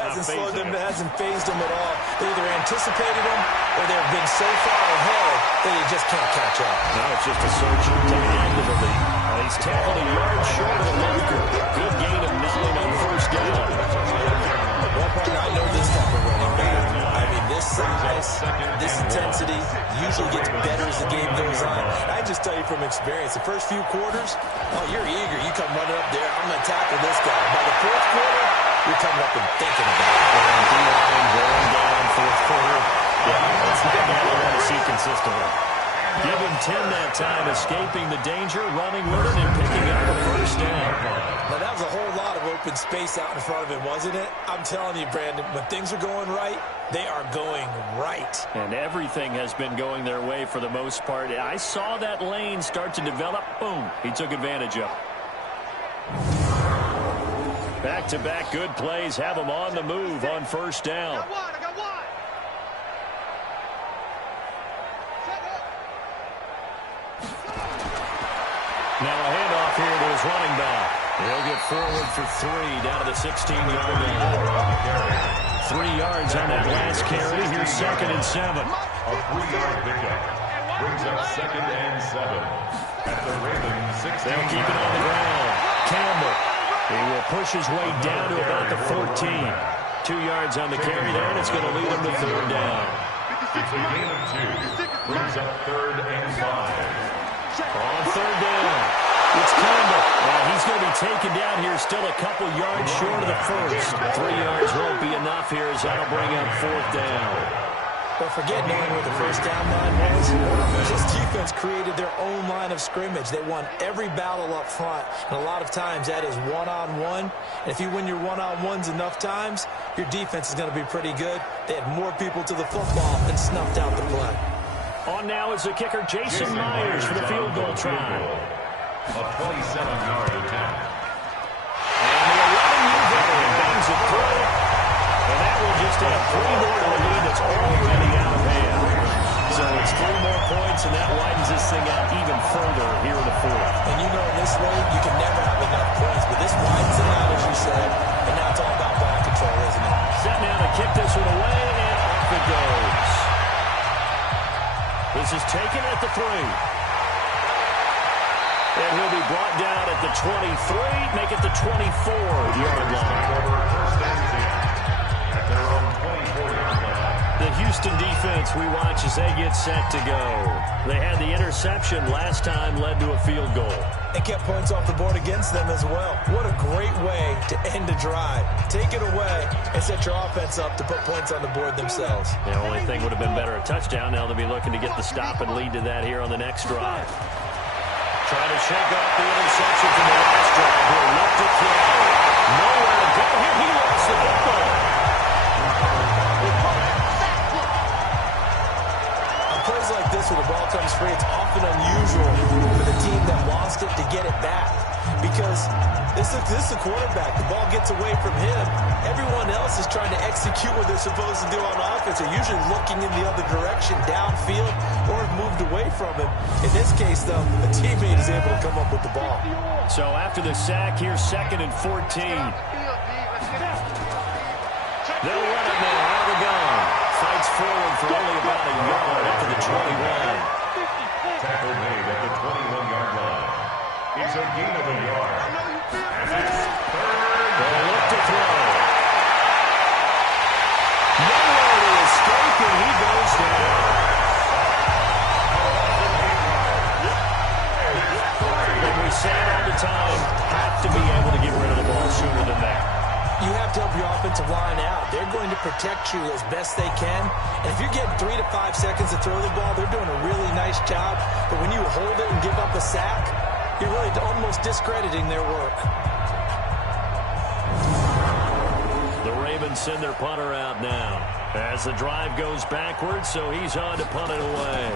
hasn't slowed them, hasn't phased them at all. They either anticipated them or they've been so far ahead that they just can't catch up. Now it's just a search to the end of the lead. He's tackled a yard short of the marker. Good gain of 9 on first down. Well, partner, I know this type of running back. I mean, this size, this intensity usually gets better as the game goes on. And I just tell you from experience, the first few quarters, oh, you're eager. You come running up there, I'm going to tackle this guy. By the 4th quarter, you're coming up and thinking about it. And D-line going down 4th quarter. Yeah, that's not what I want to see consistently. Give him 10 that time, escaping the danger, running with it, and picking up the first down. Now, that was a whole lot of open space out in front of him, wasn't it? I'm telling you, Brandon, when things are going right, they are going right. And everything has been going their way for the most part. I saw that lane start to develop. Boom. He took advantage of it. Back-to-back good plays have him on the move on first down. I got one. Now a handoff here to his running back. He'll get forward for 3 down to the 16-yard line. 3 yards on that last carry. Here's 2nd and 7. A 3-yard pickup brings up 2nd and 7 at the Ravens 16. They'll keep it on the ground. Campbell. He will push his way down to about the 14. 2 yards on the carry there, and it's going to lead him to 3rd down. It's a gain of 2. Brings up 3rd and 5. On 3rd down, it's Campbell. He's going to be taken down here, still a couple yards short of the first. 3 yards won't be enough here as that'll bring up 4th down. Well, forget knowing where the first down line was. This defense created their own line of scrimmage. They won every battle up front, and a lot of times that is one-on-one. And if you win your one-on-ones enough times, your defense is going to be pretty good. They had more people to the football and snuffed out the play. On now is the kicker, Jason Myers, for the field goal try. A 27-yard attempt. And the 11U veteran bangs it through. And that will just add 3 more to a lead that's already out of hand. So it's 3 more points, and that widens this thing out even further here in the fourth. And you know in this league, you can never have enough points, but this widens it out, as you said, and now it's all about ball control, isn't it? Set now to kick this one away, and off it goes. This is taken at the 3. And he'll be brought down at the 23, make it the 24-yard line. First and 10 at their own 24-yard line. The Houston defense we watch as they get set to go. They had the interception last time, led to a field goal. And kept points off the board against them as well. What a great way to end a drive. Take it away and set your offense up to put points on the board themselves. The only thing would have been better a touchdown. Now they'll be looking to get the stop and lead to that here on the next drive. Trying to shake off the interception from the last drive. He'll look to throw. Nowhere to go here. He lost the football. On plays like this where the ball comes free, it's often unusual for the team that lost it to get it back. Because this is the quarterback. The ball gets away from him. Everyone else is trying to execute what they're supposed to do on offense. They're usually looking in the other direction, downfield, or have moved away from him. In this case, though, a teammate is able to come up with the ball. So after the sack, here's 2nd and 14. They'll run it now out of the gun. Fights forward for only about a yard after the 21. Tackle made at the 21-yard line. It's a gain of a yard. And it's 3rd. They'll look to throw. Nowhere to escape, and he goes down. And we say it all the time, have to be able to get rid of the ball sooner than that. You have to help your offensive line out. They're going to protect you as best they can. And if you're getting 3 to 5 seconds to throw the ball, they're doing a really nice job. But when you hold it and give up a sack, you're really almost discrediting their work. The Ravens send their punter out now as the drive goes backwards, so he's on to punt it away.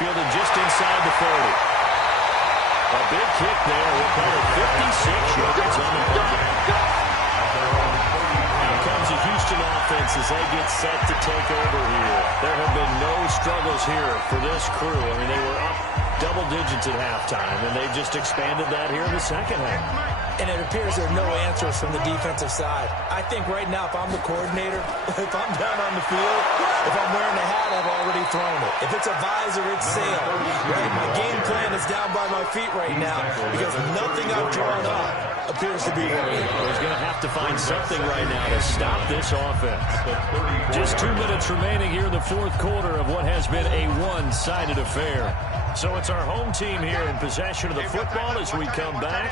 Fielded just inside the 30. A big kick there. We'll call it 56 yards on the punt. Here comes the Houston offense as they get set to take over here. There have been no struggles here for this crew. I mean, they were up double digits at halftime, and they've just expanded that here in the second half. And it appears there are no answers from the defensive side. I think right now, if I'm the coordinator, if I'm down on the field, if I'm wearing a hat, I've already thrown it. If it's a visor, it's sail. Right? My game plan is down by my feet right now because nothing I've drawn up appears to be working. He's going to have to find something right now to stop this offense. Just 2 minutes remaining here in the fourth quarter of what has been a one-sided affair. So it's our home team here in possession of the football as we come back.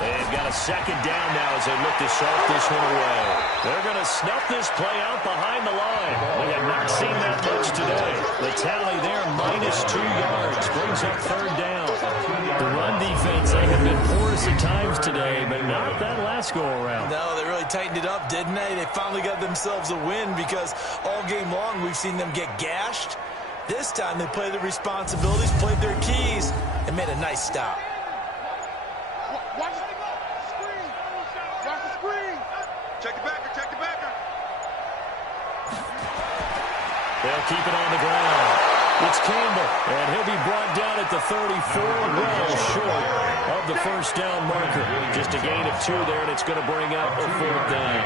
They've got a second down now as they look to salt this one away. They're going to snuff this play out behind the line. We have not seen that much today. The tally there, -2 yards, brings up 3rd down. The run defense, they have been porous at times today, but not that last go-around. No, they really tightened it up, didn't they? They finally got themselves a win because all game long we've seen them get gashed. This time they played their responsibilities, played their keys, and made a nice stop. Watch the screen. Watch the screen. Check the backer. Check the backer. They'll keep it on the ground. It's Campbell, and he'll be brought down at the 34, well short of the first down marker. Just a gain of 2 there, and it's going to bring up a 4th down.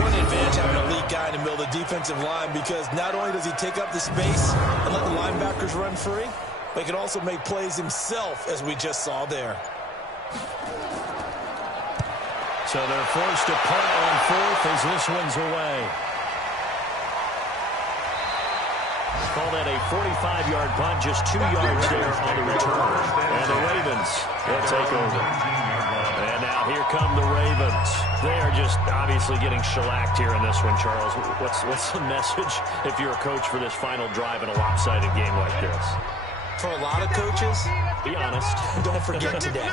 What an advantage having an elite guy in the middle of the defensive line because not only does he take up the space and let the linebackers run free, but he can also make plays himself, as we just saw there. So they're forced to punt on 4th as this one's away. Call that a 45-yard punt, just 2 yards there on the return. And the Ravens will take over. And now here come the Ravens. They are just obviously getting shellacked here in this one, Charles. What's the message if you're a coach for this final drive in a lopsided game like this? For a lot of coaches, be honest. Don't forget today.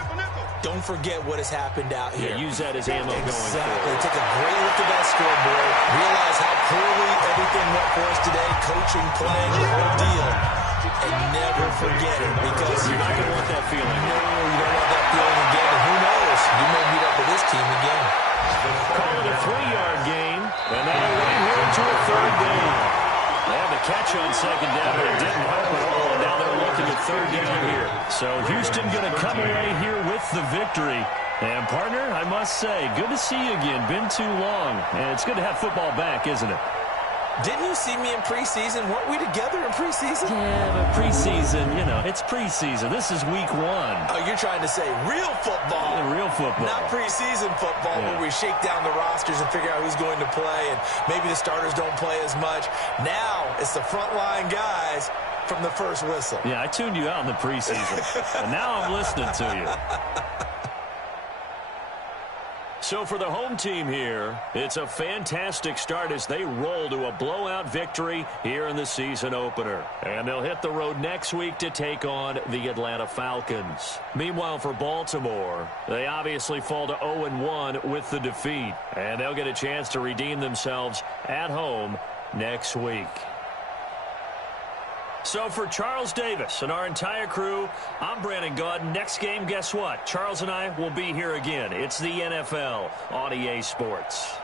Don't forget what has happened out here. Yeah, use that as ammo going forward. Exactly. Take a great look at that scoreboard. Realize how poorly everything went for us today. Coaching, playing, the whole deal. And never forget it, because you're not going to want that feeling. No, you don't want that feeling again. And who knows? You may meet up with this team again. Call it a 3-yard gain. And now they're right here into a third down. They had the catch on second down, but it didn't help at all. And now they're looking at third down here. So Houston going to come away here with the victory. And, partner, I must say, good to see you again. Been too long. And it's good to have football back, isn't it? Didn't you see me in preseason? Weren't we together in preseason? Yeah, but preseason, you know, it's preseason. This is week 1. Oh, you're trying to say real football. Yeah, real football. Not preseason football, where we shake down the rosters and figure out who's going to play, and maybe the starters don't play as much. Now it's the frontline guys from the first whistle. Yeah, I tuned you out in the preseason, and now I'm listening to you. So for the home team here, it's a fantastic start as they roll to a blowout victory here in the season opener. And they'll hit the road next week to take on the Atlanta Falcons. Meanwhile, for Baltimore, they obviously fall to 0-1 with the defeat. And they'll get a chance to redeem themselves at home next week. So for Charles Davis and our entire crew, I'm Brandon Gaudin. Next game, guess what? Charles and I will be here again. It's the NFL on EA Sports.